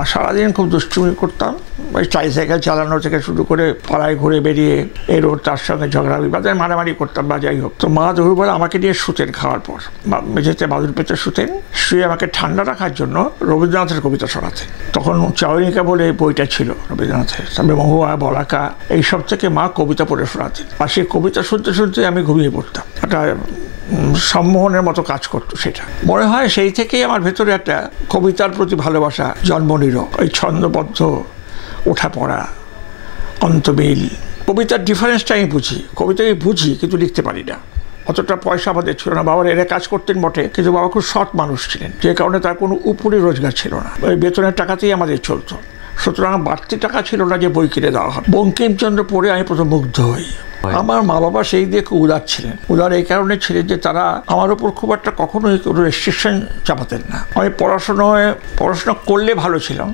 আর সারাদিন খুব দুষ্টুমি করতাম, ওই ট্রাইসাইকেল চালানো থেকে শুরু করে পাড়ায় ঘুরে বেরিয়ে এই রোড তার সঙ্গে ঝগড়া বিবাদে মারামারি করতাম বা যাই হোক। তো মা দুপুরবেলা আমাকে নিয়ে শুতেন, খাওয়ার পর মেঝেতে বাদুর পেতে শুতেন, শুয়ে আমাকে ঠান্ডা রাখার জন্য রবীন্দ্রনাথের কবিতা শোনাতেন। তখন চাওয়িকা বলে বইটা ছিল রবীন্দ্রনাথের, তারপরে মহুয়া বলাকা এইসব থেকে মা কবিতা পড়ে শোনাতেন। আর সেই কবিতা শুনতে শুনতে আমি ঘুমিয়ে পড়তাম। একটা সম্মোহনের মতো কাজ করতো। সেটা মনে হয় সেই থেকেই আমার ভেতরে একটা কবিতার প্রতি ভালোবাসা জন্ম নিল। ওই ছন্দবদ্ধ ওঠা পড়া, অন্তমিল, কবিতার ডিফারেন্সটা আমি বুঝি, কবিতাকে বুঝি কিন্তু লিখতে পারি না। অতটা পয়সা আমাদের ছিল না, বাবার এরা কাজ করতেন বটে, কিন্তু বাবা খুব সৎ মানুষ ছিলেন, যে কারণে তার কোনো উপরি রোজগার ছিল না, ওই বেতনের টাকাতেই আমাদের চলতো। সুতরাং বাড়তি টাকা ছিল না যে বই কিনে দেওয়া হয়। বঙ্কিমচন্দ্র পড়ে আমি প্রথম মুগ্ধ হই। আমার মা বাবা সেই দিয়ে খুব উদার ছিলেন। উদার এই কারণে ছিলেন যে তারা আমার উপর খুব একটা কখনোই কোনো রেস্ট্রিকশন চাপাতেন না। আমি পড়াশোনা করলে ভালো ছিলাম,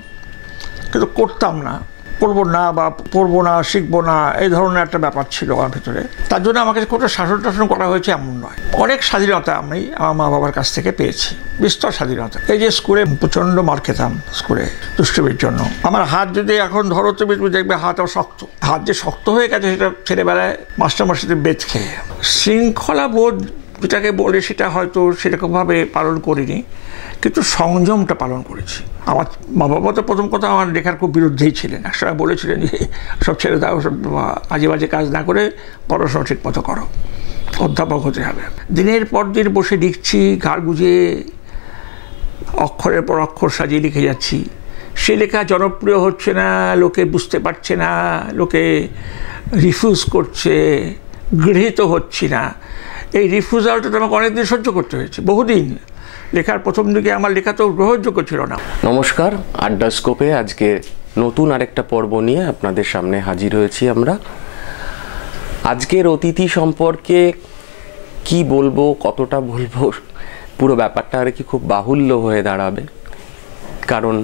কিন্তু করতাম না, করবো না বা পড়বো না, শিখবো না, এই ধরনের একটা ব্যাপার ছিল আমার ভেতরে। তার জন্য আমাকে কোনো শাসন টাসন করা হয়েছে এমন নয়। অনেক স্বাধীনতা আমি আমার মা বাবার কাছ থেকে পেয়েছি, বিস্তর স্বাধীনতা। এই যে স্কুলে প্রচণ্ড মার খেতাম স্কুলে দুষ্টুমির জন্য। আমার হাত যদি এখন ধরো তুমি দেখবে হাতও শক্ত, হাত যে শক্ত হয়ে গেছে সেটা ছেলেবেলায় মাস্টারমশাইদের বেত খেয়ে। শৃঙ্খলা বোধ যেটাকে বলে সেটা হয়তো সেরকমভাবে পালন করিনি, কিন্তু সংযমটা পালন করেছি। আমার মা বাবা তো প্রথম কথা আমার লেখার খুব বিরুদ্ধেই ছিলেন। একসময় বলেছিলেন যে সব ছেড়ে দাও, সব আজে বাজে কাজ না করে পড়াশোনা ঠিক মতো করো, অধ্যাপক হতে হবে। দিনের পর দিন বসে লিখছি, ঘাড় গুঁজিয়ে অক্ষরের পর অক্ষর সাজিয়ে লিখে যাচ্ছি। সে লেখা জনপ্রিয় হচ্ছে না, লোকে বুঝতে পারছে না, লোকে রিফিউজ করছে, গৃহীত হচ্ছি না। এই রিফিউজালটা তো আমাকে অনেকদিন সহ্য করতে হয়েছে, বহুদিন। লেখার প্রথম দিকে আমার লেখা তো গ্রহণযোগ্য ছিল না। নমস্কার, আড্ডা স্কোপে আজকে নতুন আরেকটা পর্ব নিয়ে আপনাদের সামনে হাজির হয়েছি আমরা। আজকের অতিথি সম্পর্কে কি বলবো, কতটা বলবো, পুরো ব্যাপারটা আর কি খুব বাহুল্য হয়ে দাঁড়াবে। কারণ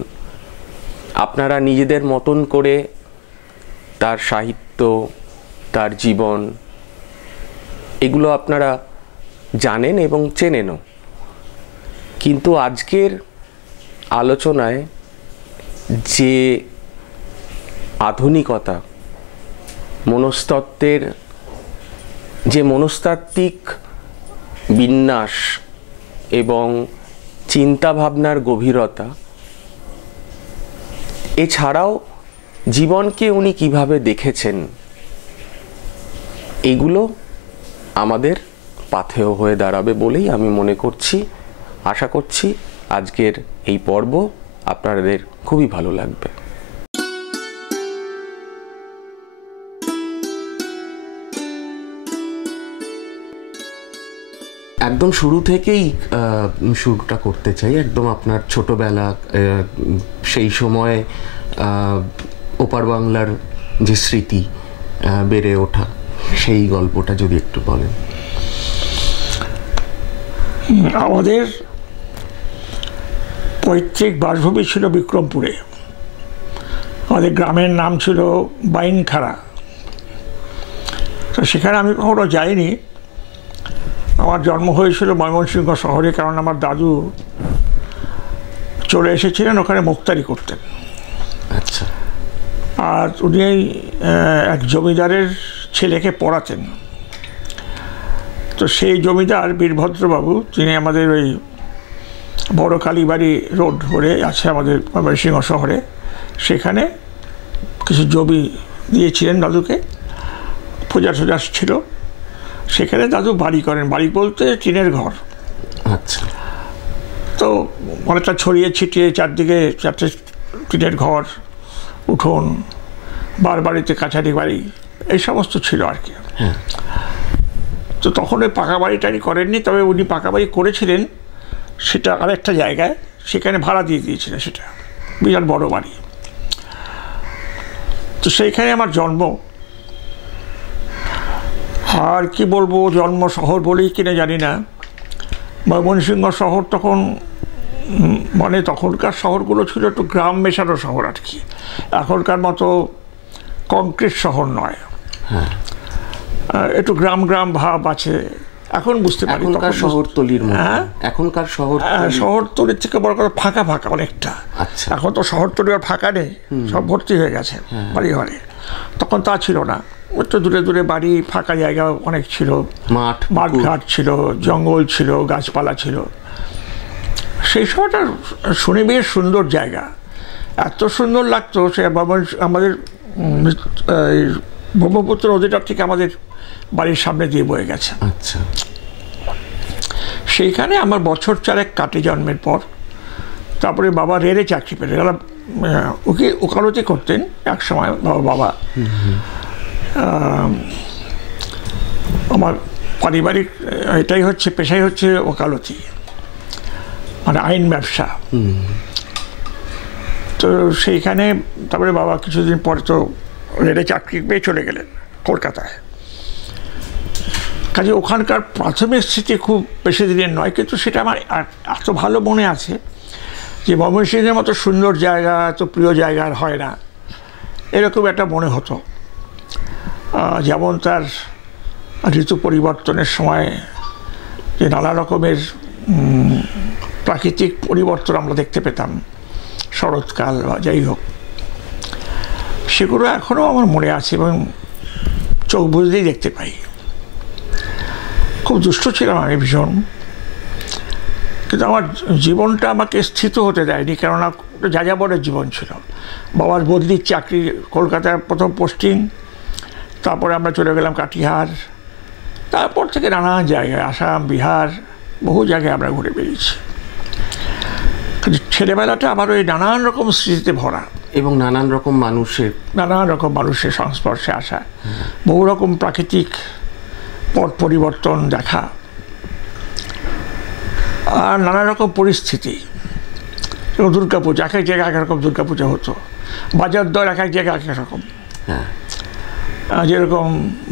আপনারা নিজেদের মতন করে তার সাহিত্য, তার জীবন, এগুলো আপনারা জানেন এবং চেনেনও। কিন্তু আজকের আলোচনায় যে আধুনিকতা, মনস্তত্ত্বের যে মনস্তাত্ত্বিক বিন্যাস এবং চিন্তাভাবনার গভীরতা, এছাড়াও জীবনকে উনি কিভাবে দেখেছেন, এগুলো আমাদের পাথেয় হয়ে দাঁড়াবে বলেই আমি মনে করছি। আশা করছি আজকের এই পর্ব আপনাদের খুবই ভালো লাগবে। একদম শুরু থেকেই শুরুটা করতে চাই, একদম আপনার ছোটবেলা, সেই সময় ওপার বাংলার যে স্মৃতি, বেড়ে ওঠা, সেই গল্পটা যদি একটু বলেন। আমাদের পৈতৃক বাসভূমি ছিল বিক্রমপুরে। আমাদের গ্রামের নাম ছিল বাইনখাড়া। তো সেখানে আমি কখনো যাইনি। আমার জন্ম হয়েছিল ময়মনসিংহ শহরে, কারণ আমার দাদু চলে এসেছিলেন ওখানে মুক্তারি করতেন। আচ্ছা। আর উনি এক জমিদারের ছেলেকে পড়াতেন। তো সেই জমিদার বীরভদ্রবাবু, তিনি আমাদের ওই বড় কালীবাড়ি রোড ধরে আছে আমাদের ময়মনসিংহ শহরে, সেখানে কিছু জমি দিয়েছিলেন দাদুকে, পূজা টুজা ছিল। সেখানে দাদু বাড়ি করেন, বাড়ি বলতে টিনের ঘর। আচ্ছা। তো অনেকটা ছড়িয়ে ছিটিয়ে চারদিকে চারটে টিনের ঘর, উঠোন, বাড়িতে কাছারি বাড়ি, এই সমস্ত ছিল আর কি। তো তখন ওই পাকা বাড়ি টাড়ি করেননি, তবে উনি পাকা বাড়ি করেছিলেন সেটা আরেকটা জায়গায়, সেখানে ভাড়া দিয়ে দিয়েছিলেন, সেটা বিরাট বড় বাড়ি। তো সেইখানে আমার জন্ম। আর কি বলবো, জন্ম শহর বলেই কিনা জানি না, ময়মনসিংহ শহর তখন, মানে তখনকার শহরগুলো ছিল একটু গ্রাম মেশানো শহর আর কি, এখনকার মতো কংক্রিট শহর নয়। একটু গ্রাম ভাব আছে, এখন বুঝতে পারি এখনকার শহরতলির মতো। এখনকার শহরতলির থেকে বড় কথা ফাঁকা ফাঁকা অনেকটা। আচ্ছা, এখন তো শহরতলি আর ফাঁকা নেই, সব ভর্তি হয়ে গেছে বাড়ি ঘরে। তখন তা ছিল না, একটু দূরে দূরে বাড়ি, ফাঁকা জায়গা অনেক ছিল, মাঠঘাট ছিল, জঙ্গল ছিল, গাছপালা ছিল। সেই সময়টা শুনে বেশ সুন্দর জায়গা, এত সুন্দর লাগতো। সে আমাদের ব্রহ্মপুত্র নদীটা ঠিক আমাদের বাড়ির সামনে দিয়ে বয়ে গেছে। আচ্ছা, সেইখানে আমার বছর 4 কাটে জন্মের পর। তারপরে বাবা রেলে চাকরি পেলেন, এরা ওকালতি করতেন এক সময় বাবা। আমার পারিবারিক এটাই হচ্ছে, পেশাই হচ্ছে ওকালতি, মানে আইন ব্যবসা। তো সেইখানে তারপরে বাবা কিছুদিন পরে তো রেলে চাকরি পেয়ে চলে গেলেন কলকাতায়। কাজে ওখানকার প্রাথমিক স্মৃতি খুব বেশি দিনের নয়, কিন্তু সেটা আমার এত ভালো মনে আছে যে ময়মনসিংহের মতো সুন্দর জায়গা, এত প্রিয় জায়গা আর হয় না, এরকম একটা মনে হতো। যেমন তার ঋতু পরিবর্তনের সময় যে নানা রকমের প্রাকৃতিক পরিবর্তন আমরা দেখতে পেতাম, শরৎকাল বা যাই হোক, সেগুলো এখনও আমার মনে আছে এবং চোখ বুঝলেই দেখতে পাই। খুব দুষ্ট ছিলাম আমি ভীষণ, কিন্তু আমার জীবনটা আমাকে স্থিত হতে দেয়নি, কেননা যাযাবরের জীবন ছিল। বাবার বদলির চাকরি, কলকাতায় প্রথম পোস্টিং, তারপরে আমরা চলে গেলাম কাটিহার, তারপর থেকে নানান জায়গায়, আসাম, বিহার, বহু জায়গায় আমরা ঘুরে বেরিয়েছি। কিন্তু ছেলেবেলাটা আমার ওই নানান রকম স্মৃতিতে ভরা এবং নানান রকম মানুষের সংস্পর্শে আসা, বহু রকম প্রাকৃতিক পট পরিবর্তন দেখা, আর নানা রকম পরিস্থিতি। এবং দুর্গাপূজা, এক এক জায়গায় এক রকম দুর্গাপূজা হতো, বাজার দর এক এক জায়গায় এক এক রকম। যেরকম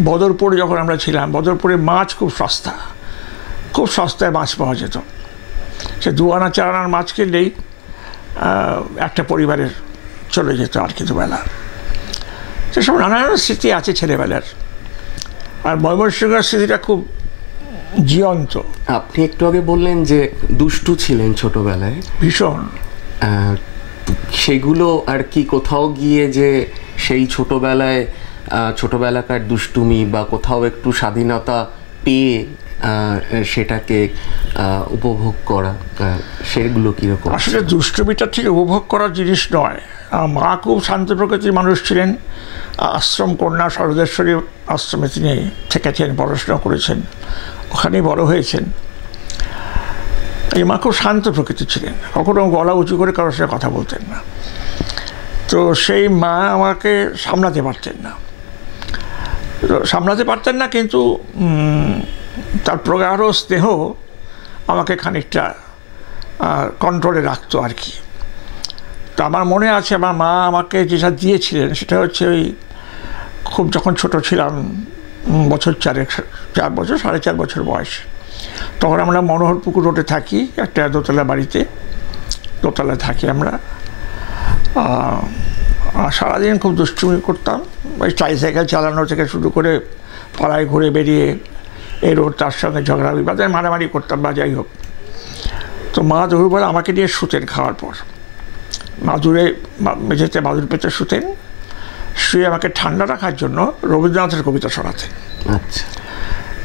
বদরপুরে যখন আমরা ছিলাম, বদরপুরে মাছ খুব সস্তা, খুব সস্তায় মাছ পাওয়া যেত। সে 2 আনা 4 আনার মাছ কিনলেই একটা পরিবারের চলে যেত আর কি দুবেলা। সেসব নানান স্মৃতি আছে ছেলেবেলার। আর ময়মনসিংহের স্মৃতিটা খুব জীবন্ত। আপনি একটু আগে বললেন যে দুষ্টু ছিলেন ছোটবেলায়, ভীষণ। সেগুলো আর কি কোথাও গিয়ে যে সেই ছোটবেলাকার দুষ্টুমি বা কোথাও একটু স্বাধীনতা পেয়ে সেটাকে উপভোগ করা, সেগুলো কীরকম? আসলে দুষ্টুমিটা ঠিক উপভোগ করার জিনিস নয়। মা খুব শান্ত প্রকৃতির মানুষ ছিলেন, আশ্রম কন্যা সরোদেশ্বরী আশ্রমে তিনি থেকেছেন, পড়াশোনা করেছেন, ওখানেই বড় হয়েছেন। এই মা খুব শান্ত প্রকৃতির ছিলেন, কখনো গলা উঁচু করে কারোর সাথে কথা বলতেন না। তো সেই মা আমাকে সামলাতে পারতেন না, কিন্তু তার প্রগাঢ় স্নেহ আমাকে খানিকটা কন্ট্রোলে রাখতো আর কি। তো আমার মনে আছে আমার মা আমাকে যেটা দিয়েছিলেন সেটা হচ্ছে ওই খুব যখন ছোট ছিলাম, বছর 4 বছর 4.5 বছর বয়স, তখন আমরা মনোহরপুকুর রোডে থাকি, একটা দোতলা বাড়িতে, দোতলায় থাকি আমরা। সারাদিন খুব দুষ্টুমি করতাম, ওই ট্রাইসাইকেল চালানো থেকে শুরু করে পাড়ায় ঘুরে বেরিয়ে এই রোড তার সঙ্গে ঝগড়া বিবাদে মারামারি করতাম বা যাই হোক। তো মা দুপুরবেলা আমাকে নিয়ে শুতেন, খাওয়ার পর মাদুরে মেঝেতে মাদুর পেতে শুতেন, শুয়ে আমাকে ঠান্ডা রাখার জন্য রবীন্দ্রনাথের কবিতা শোনাতেন। আচ্ছা।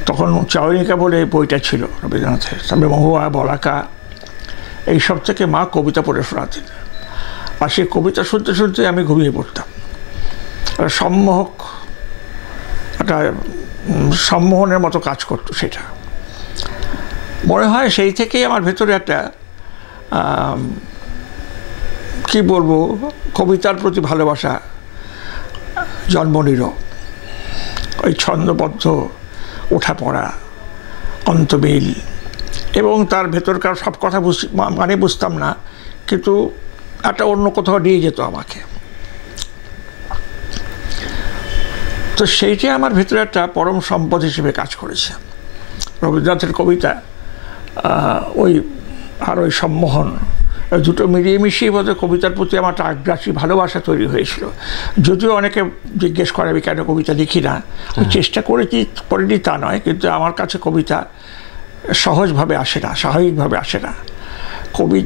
তখন চাওয়িকা বলে বইটা ছিল রবীন্দ্রনাথের, তারপরে মহুয়া, বলাকা, এইসব থেকে মা কবিতা পড়ে শোনাতেন। আর সেই কবিতা শুনতে শুনতে আমি ঘুমিয়ে পড়তাম। সম্মোহক, একটা সম্মোহনের মতো কাজ করতো সেটা। মনে হয় সেই থেকেই আমার ভেতরে একটা কি বলবো, কবিতার প্রতি ভালোবাসা জন্ম নিল। ওই ছন্দবদ্ধ ওঠাপড়া, অন্তমিল, এবং তার ভেতরকার সব কথা মানে বুঝতাম না, কিন্তু একটা অন্য কোথাও নিয়ে যেত আমাকে। তো সেইটাই আমার ভেতরে একটা পরম সম্পদ হিসেবে কাজ করেছে। রবীন্দ্রনাথের কবিতা, ওই সম্মোহন, দুটো মিলিয়ে মিশিয়ে বোধহয় কবিতার প্রতি আমার একটা আগ্রাসী ভালোবাসা তৈরি হয়েছিল। যদিও অনেকে জিজ্ঞেস করে আমি কেন কবিতা লিখি না, চেষ্টা করিনি তা নয়, কিন্তু আমার কাছে কবিতা সহজভাবে আসে না, স্বাভাবিকভাবে আসে না। কবি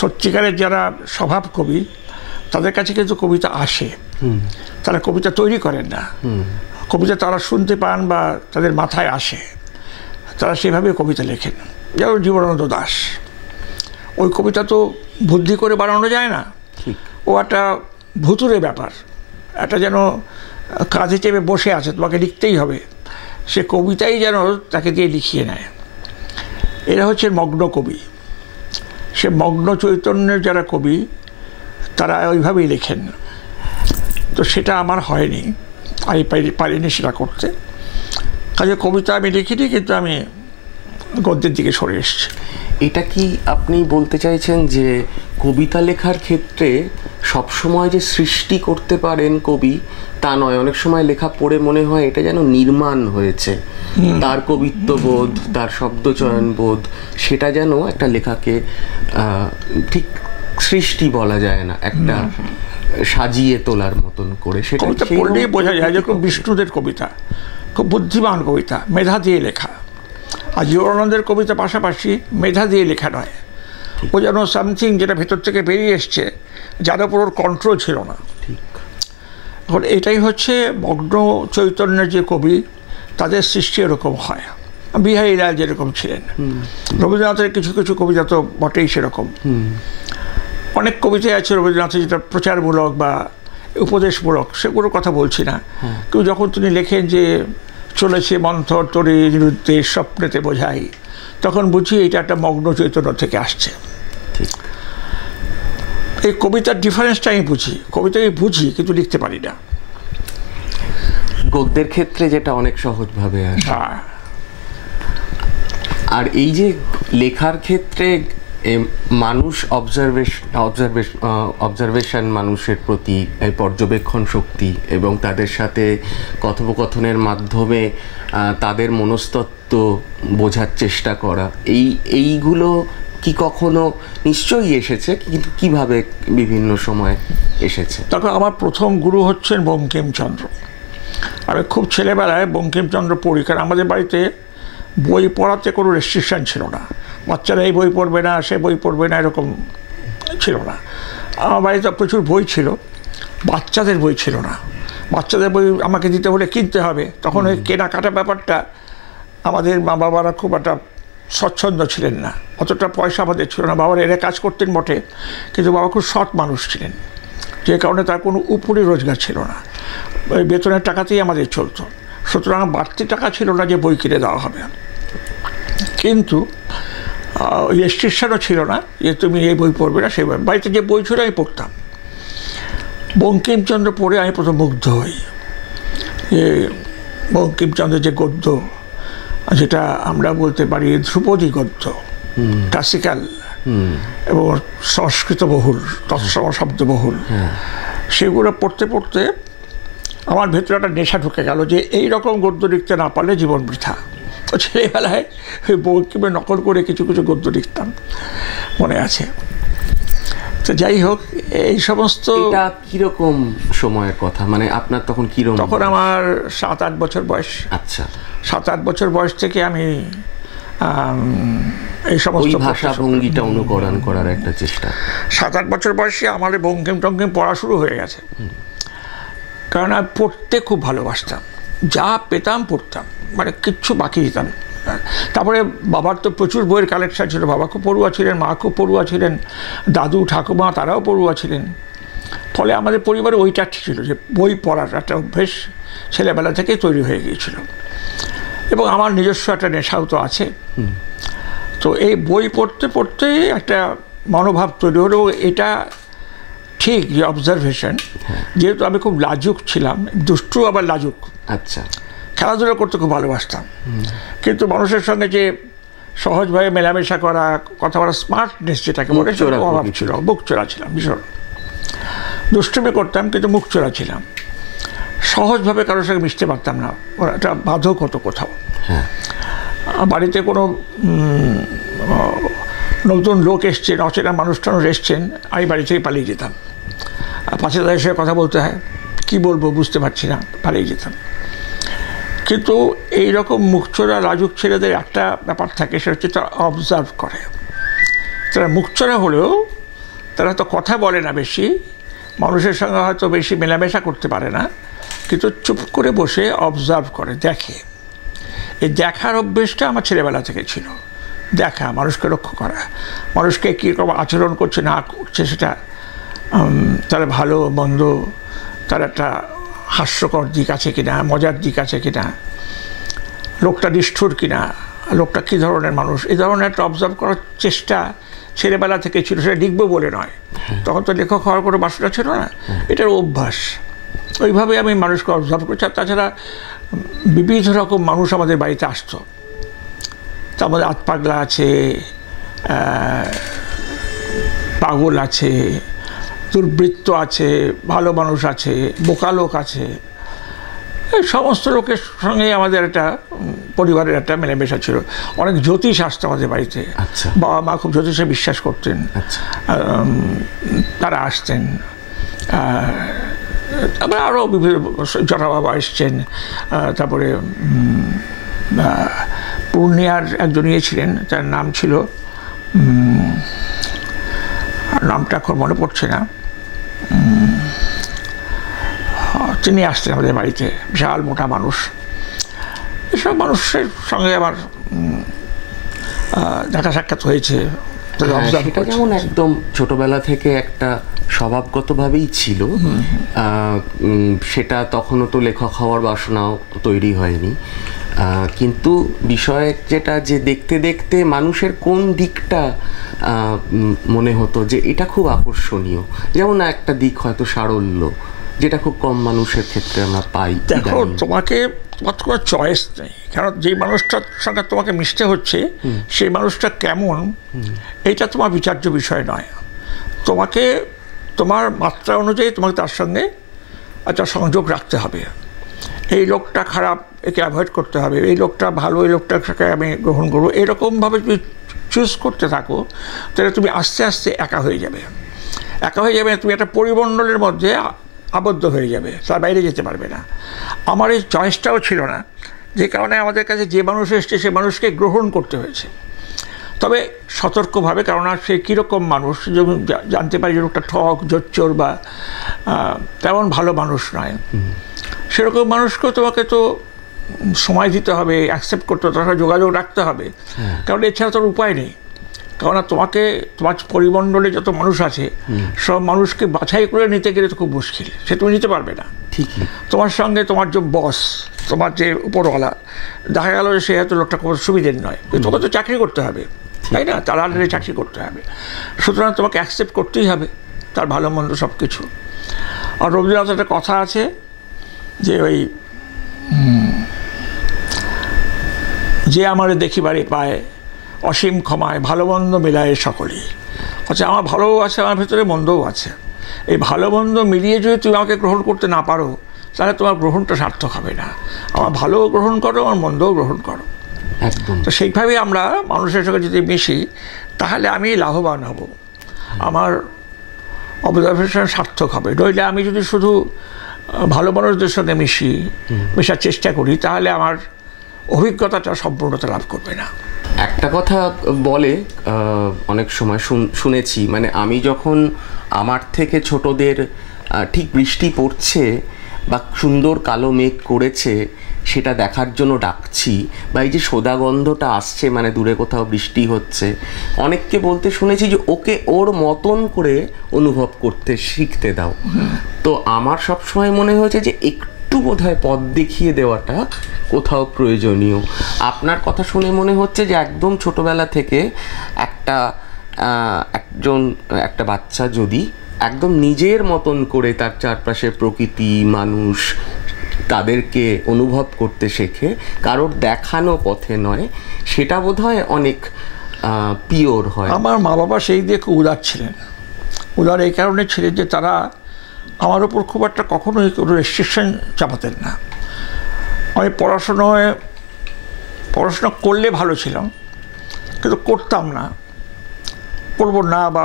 সত্যিকারের যারা স্বভাব কবি তাদের কাছে কিন্তু কবিতা আসে, তারা কবিতা তৈরি করেন না, কবিতা তারা শুনতে পান বা তাদের মাথায় আসে, তারা সেভাবে কবিতা লেখেন। যেমন জীবনানন্দ দাশ, ওই কবিতা তো বুদ্ধি করে বানানো যায় না, ও একটা ভুতুরে ব্যাপার, একটা যেন কাঁধে চেপে বসে আছে, তোমাকে লিখতেই হবে, সে কবিতাই যেন তাকে দিয়ে লিখিয়ে নেয়। এরা হচ্ছে মগ্ন কবি, সে মগ্ন চৈতন্যের যারা কবি তারা ওইভাবেই লেখেন। তো সেটা আমার হয়নি, আমি পারিনি সেটা করতে, কাজে কবিতা আমি লিখিনি, কিন্তু আমি গদ্যের দিকে সরে এসেছি। এটা কি আপনি বলতে চাইছেন যে কবিতা লেখার ক্ষেত্রে সবসময় যে সৃষ্টি করতে পারেন কবি তা নয়, অনেক সময় লেখা পড়ে মনে হয় এটা যেন নির্মাণ হয়েছে, তার কবিত্ববোধ, তার শব্দচয়ন বোধ, সেটা যেন একটা লেখাকে ঠিক সৃষ্টি বলা যায় না, একটা সাজিয়ে তোলার মতন করে সেটা পড়লেই বোঝা যায়। যেরকম বিষ্ণুদের কবিতা খুব বুদ্ধিমান কবিতা, মেধা দিয়ে লেখা, আর জীবনানন্দের কবিতা পাশাপাশি মেধা দিয়ে লেখা নয়, ও যেন সামথিং যেটা ভেতর থেকে বেরিয়ে এসছে, যার উপর ওর কন্ট্রোল ছিল না। এখন এটাই হচ্ছে মগ্ন চৈতন্যের যে কবি তাদের সৃষ্টি এরকম হয়। বিহারী লাল যেরকম ছিলেন, রবীন্দ্রনাথের কিছু কিছু কবিতা তো বটেই সেরকম। অনেক কবিতাই আছে রবীন্দ্রনাথের যেটা প্রচারমূলক বা উপদেশমূলক, সেগুলোর কথা বলছি না, কিন্তু যখন তিনি লেখেন যে চলেছে মন্থর তরীর বিরুদ্ধে স্বপ্নেতে বোঝাই, তখন বুঝি এটা একটা মগ্ন চৈতন্য থেকে আসছে। এই কবিতার ডিফারেন্সটা আমি বুঝি, কবিতাকে বুঝি কিন্তু লিখতে পারি না। গদ্যের ক্ষেত্রে যেটা অনেক সহজভাবে আসে। আর এই যে লেখার ক্ষেত্রে মানুষ অবজারভেশন, মানুষের প্রতি পর্যবেক্ষণ শক্তি এবং তাদের সাথে কথোপকথনের মাধ্যমে তাদের মনস্তত্ত্ব বোঝার চেষ্টা করা, এইগুলো কি কখনো নিশ্চয়ই এসেছে, কিন্তু কিভাবে বিভিন্ন সময় এসেছে? তখন আমার প্রথম গুরু হচ্ছেন বঙ্কিমচন্দ্র। আমি খুব ছেলেবেলায় বঙ্কিমচন্দ্র পড়ি, কারণ আমাদের বাড়িতে বই পড়াতে কোনো রেস্ট্রিকশান ছিল না, বাচ্চারা এই বই পড়বে না, সে বই পড়বে না, এরকম ছিল না। আমার বাড়িতে প্রচুর বই ছিল, বাচ্চাদের বই ছিল না। বাচ্চাদের বই আমাকে দিতে হলে কিনতে হবে, তখন ওই কেনাকাটা ব্যাপারটা আমাদের মা বাবারা খুব একটা স্বচ্ছন্দ ছিলেন না, অতটা পয়সা আমাদের ছিল না। বাবার এরা কাজ করতেন বটে, কিন্তু বাবা খুব সৎ মানুষ ছিলেন, যে কারণে তার কোনো উপরি রোজগার ছিল না, ওই বেতনের টাকাতেই আমাদের চলতো। সুতরাং বাড়তি টাকা ছিল না যে বই কিনে দেওয়া হবে, কিন্তু রেস্ট্রিকশনও ছিল না যে তুমি এই বই পড়বে না সেই বই। বাড়িতে যে বই ছিল আমি পড়তাম। বঙ্কিমচন্দ্র পড়ে আমি প্রথম মুগ্ধ হই। বঙ্কিমচন্দ্রের যে গদ্য, যেটা আমরা বলতে পারি ধ্রুপদী গদ্য, ক্লাসিক্যাল এবং সংস্কৃত বহুল, তৎসম শব্দ বহুল, সেগুলো পড়তে পড়তে আমার ভেতরে একটা নেশা ঢুকে গেল যে এই রকম গদ্য লিখতে না পারলে জীবন বৃথা। তো ছেলেবেলায় ওই বঙ্কিমের নকল করে কিছু কিছু গদ্য লিখতাম, মনে আছে। তো যাই হোক, এই সমস্ত কিরকম সময়ের কথা, মানে আপনার তখন কিরকম? তখন আমার 7-8 বছর বয়স। আচ্ছা, 7-8 বছর বয়স থেকে আমি এই সমস্ত ভাষা ভঙ্গিটা অনুকরণ করার একটা চেষ্টা। 7-8 বছর বয়সে আমার বঙ্কিম টঙ্কিম পড়া শুরু হয়ে গেছে, কারণ আমি পড়তে খুব ভালোবাসতাম, যা পেতাম পড়তাম, মানে কিচ্ছু বাকি দিতাম। তারপরে বাবার তো প্রচুর বইয়ের কালেকশন ছিল, বাবা খুব পড়ুয়া ছিলেন, মা খুব পড়ুয়া ছিলেন, দাদু ঠাকুমা তারাও পড়ুয়া ছিলেন। ফলে আমাদের পরিবারে ওইটা ঠিক ছিল যে বই পড়ার একটা অভ্যেস ছেলেবেলা থেকেই তৈরি হয়ে গিয়েছিল, এবং আমার নিজস্ব একটা নেশাও তো আছে। তো এই বই পড়তে পড়তে একটা মনোভাব তৈরি হলো। এটা ঠিক যে অবজারভেশন, যেহেতু আমি খুব লাজুক ছিলাম, দুষ্টু আবার লাজুক। আচ্ছা, খেলাধুলা করতে খুব ভালোবাসতাম, কিন্তু মানুষের সঙ্গে যে সহজভাবে মেলামেশা করা, কথা বলা, স্মার্টনেস যেটাকে বলে, সেটা অভাব ছিল। মুখ চোরা ছিলাম ভীষণ, দুষ্টুমি করতাম কিন্তু মুখ চোরা ছিলাম, সহজভাবে কারোর সঙ্গে মিশতে পারতাম না, একটা বাধক হতো কোথাও। বাড়িতে কোনো নতুন লোক এসছেন, অচেনা মানুষ এসছেন, আমি বাড়ি থেকে পালিয়ে যেতাম। পাশে তাদের সাথে কথা বলতে হয়, কী বলবো বুঝতে পারছি না, পালিয়ে যেতাম। কিন্তু এইরকম মুখচোরা লাজুক ছেলেদের একটা ব্যাপার থাকে, সেটা হচ্ছে তারা অবজার্ভ করে। তারা মুখচোরা হলেও তারা তো কথা বলে না বেশি, মানুষের সঙ্গে হয়তো বেশি মেলামেশা করতে পারে না, কিন্তু চুপ করে বসে অবজার্ভ করে, দেখে। এই দেখার অভ্যেসটা আমার ছেলেবেলা থেকে ছিল। দেখা, মানুষকে লক্ষ্য করা, মানুষকে কীরকম আচরণ করছে না করছে, সেটা তার ভালো মন্দ, তার একটা হাস্যকর দিক আছে কিনা, মজার দিক আছে কিনা, লোকটা নিষ্ঠুর কিনা, লোকটা কী ধরনের মানুষ, এই ধরনের একটা অবজার্ভ করার চেষ্টা ছেলেবেলা থেকে ছিল। সেটা লিখবো বলে নয়, তখন তো লেখক হওয়ার কোনো বাসনা ছিল না, এটার অভ্যাস। ওইভাবে আমি মানুষকে অবজার্ভ করছি। আর তাছাড়া বিবিধ রকম মানুষ আমাদের বাড়িতে আসতো। তার মধ্যে আতপাগলা আছে, পাগল আছে, দুর্বৃত্ত আছে, ভালো মানুষ আছে, বোকা লোক আছে। এই সমস্ত লোকের সঙ্গে আমাদের একটা পরিবারের একটা মেলামেশা ছিল। অনেক জ্যোতিষ আসতো আমাদের বাড়িতে। বাবা মা খুব জ্যোতিষে বিশ্বাস করতেন, তারা আসতেন। তারপরে আরও বিভিন্ন জটা বাবা এসছেন। তারপরে পূর্ণিয়ার একজন ইয়ে ছিলেন, তার নাম ছিল, নামটা এখন মনে পড়ছে না, তিনি আসতেন আমাদের বাড়িতে, বিশাল মোটা মানুষ। এসব মানুষের সঙ্গে আমার দেখা সাক্ষাৎ হয়েছে। সেটা যেমন একদম ছোটবেলা থেকে একটা স্বভাবগতভাবেই ছিল, সেটা তখনও তো লেখক হওয়ার বাসনাও তৈরি হয়নি। কিন্তু বিষয় যেটা, যে দেখতে দেখতে মানুষের কোন দিকটা মনে হতো যে এটা খুব আকর্ষণীয়, যেমন একটা দিক হয়তো সারল্য, যেটা খুব কম মানুষের ক্ষেত্রে আমরা পাই। দেখো, তোমার কোনো চয়েস নেই, কারণ যেই মানুষটার সঙ্গে তোমাকে মিশতে হচ্ছে সেই মানুষটা কেমন, এইটা তোমার বিচার্য বিষয় নয়। তোমাকে তোমার মাত্রা অনুযায়ী তোমাকে তার সঙ্গে একটা সংযোগ রাখতে হবে। এই লোকটা খারাপ, একে অ্যাভয়েড করতে হবে, এই লোকটা ভালো, এই লোকটাকে আমি গ্রহণ করবো, এরকমভাবে যদি চুজ করতে থাকো তাহলে তুমি আস্তে আস্তে একা হয়ে যাবে। একা হয়ে যাবে, তুমি একটা পরিমণ্ডলের মধ্যে আবদ্ধ হয়ে যাবে, তার বাইরে যেতে পারবে না। আমার এই চয়েসটাও ছিল না, যে কারণে আমাদের কাছে যে মানুষ এসছে সে মানুষকে গ্রহণ করতে হয়েছে, তবে সতর্কভাবে। কারণ আর সে কীরকম মানুষ, যখন জানতে পারি যে লোকটা ঠক, জোচ্চোর বা তেমন ভালো মানুষ নয়, সেরকম মানুষকেও তোমাকে তো সময় দিতে হবে, অ্যাকসেপ্ট করতে হবে, তার সাথে যোগাযোগ রাখতে হবে, কারণ এছাড়া তোর উপায় নেই। কারণ তোমাকে, তোমার পরিমণ্ডলে যত মানুষ আছে সব মানুষকে বাছাই করে নিতে গেলে তো খুব মুশকিল, সে তুমি নিতে পারবে না। ঠিকই, তোমার সঙ্গে তোমার যে বস, তোমার যে উপরওয়ালা, দেখা গেল সে এত লোকটা কোনো সুবিধের নয়, তোমাকে তো চাকরি করতে হবে, তাই না? তার আন্ডারে চাকরি করতে হবে, সুতরাং তোমাকে অ্যাকসেপ্ট করতেই হবে তার ভালো মন্দ সব কিছু। আর রবীন্দ্রনাথের একটা কথা আছে যে ওই যে আমারে দেখিবারে পায় অসীম ক্ষমায় ভালো মন্দ মিলায় সকলেই। আচ্ছা, আমার ভালোও আছে, আমার ভেতরে মন্দও আছে। এই ভালো মন্দ মিলিয়ে যদি তুমি আমাকে গ্রহণ করতে না পারো তাহলে তোমার গ্রহণটা সার্থক হবে না। আমার ভালোও গ্রহণ করো, আমার মন্দও গ্রহণ করো। তো সেইভাবেই আমরা মানুষের সঙ্গে যদি মিশি তাহলে আমি লাভবান হব, আমার অবজারভেশন সার্থক হবে। নইলে আমি যদি শুধু ভালো মানুষদের সঙ্গে মেশার চেষ্টা করি তাহলে আমার অভিজ্ঞতাটা সম্পূর্ণতা লাভ করবে না। একটা কথা বলে অনেক সময় শুনেছি, মানে আমি যখন আমার থেকে ছোটদের ঠিক বৃষ্টি পড়ছে বা সুন্দর কালো মেঘ করেছে সেটা দেখার জন্য ডাকছি, বা এই যে সোদা গন্ধটা আসছে, মানে দূরে কোথাও বৃষ্টি হচ্ছে, অনেককে বলতে শুনেছি যে ওকে ওর মতন করে অনুভব করতে শিখতে দাও। তো আমার সবসময় মনে হয়েছে যে একটু বোধহয় পথ দেখিয়ে দেওয়াটা কোথাও প্রয়োজনীয়। আপনার কথা শুনে মনে হচ্ছে যে একদম ছোটবেলা থেকে একটা বাচ্চা যদি একদম নিজের মতন করে তার চারপাশের প্রকৃতি, মানুষ, তাদেরকে অনুভব করতে শেখে, কারোর দেখানো পথে নয়, সেটা বোধহয় অনেক পিওর হয়। আমার মা বাবা সেই দিয়ে খুব উদার ছিলেন। উদার এই কারণে ছিলেন যে তারা আমার ওপর খুব একটা কখনোই কোনো রেস্ট্রিকশন চাপাতেন না। আমি পড়াশোনা করলে ভালো ছিলাম, কিন্তু করতাম না, পড়বো না বা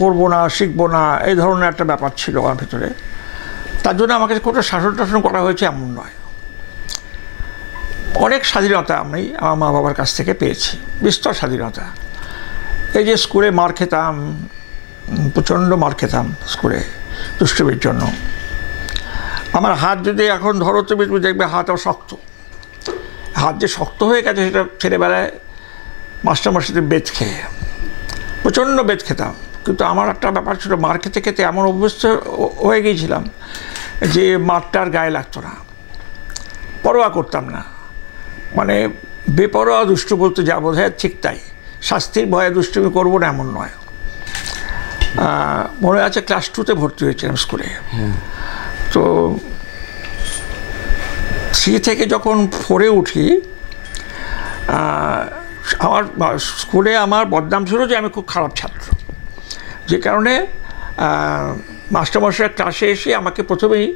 পড়বো না, শিখবো না, এই ধরনের একটা ব্যাপার ছিল আমার ভেতরে। তার জন্য আমাকে কোনো শাসন টাসন করা হয়েছে এমন নয়। অনেক স্বাধীনতা আমি আমার মা বাবার কাছ থেকে পেয়েছি, বিস্তর স্বাধীনতা। এই যে স্কুলে মার খেতাম, প্রচণ্ড মার খেতাম স্কুলে দুষ্টুমির জন্য। আমার হাত যদি এখন ধরো তুমি দেখবে হাতও শক্ত, হাত যে শক্ত হয়ে গেছে সেটা ছেলেবেলায় মাস্টারমশাইদের বেত খেয়ে, প্রচণ্ড বেত খেতাম। কিন্তু আমার একটা ব্যাপার ছিল, মার খেতে খেতে এমন অভ্যস্ত হয়ে গিয়েছিলাম যে মারটার গায়ে লাগতো না, পরোয়া করতাম না। মানে বেপরোয়া দুষ্টু বলতে যা বোঝায় ঠিক তাই, শাস্তির ভয়ে দুষ্টুমি করবো না এমন নয়। মনে আছে ক্লাস 2-তে ভর্তি হয়েছিলাম স্কুলে। তো 3 থেকে যখন 4-এ উঠি, আমার স্কুলে আমার বদনাম ছিল যে আমি খুব খারাপ ছাত্র, যে কারণে মাস্টারমশাই ক্লাসে এসে আমাকে প্রথমেই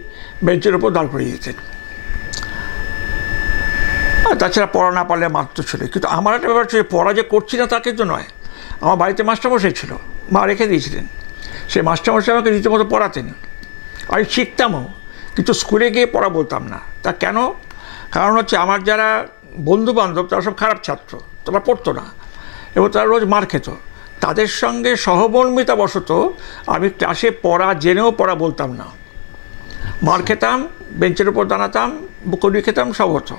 বেঞ্চের ওপর দাঁড় করিয়ে দিতেন। আর তাছাড়া পড়া না পারলে মারতো ছিল। কিন্তু আমার একটা ব্যাপার ছিল, পড়া যে করছি না তা কিন্তু নয়। আমার বাড়িতে মাস্টারমশাই ছিল, মা রেখে দিয়েছিলেন, সেই মাস্টারমশাই আমাকে রীতিমতো পড়াতেন, আমি শিখতামও। কিন্তু স্কুলে গিয়ে পড়া বলতাম না। তা কেন? কারণ হচ্ছে আমার যারা বন্ধু বান্ধব তারা সব খারাপ ছাত্র, তারা পড়তো না এবং তারা রোজ মার খেত। তাদের সঙ্গে সহমর্মিতাবশত আমি ক্লাসে পড়া জেনেও পড়া বলতাম না, মার খেতাম, বেঞ্চের উপর দাঁড়াতাম, বুকনি খেতাম, সব হতো।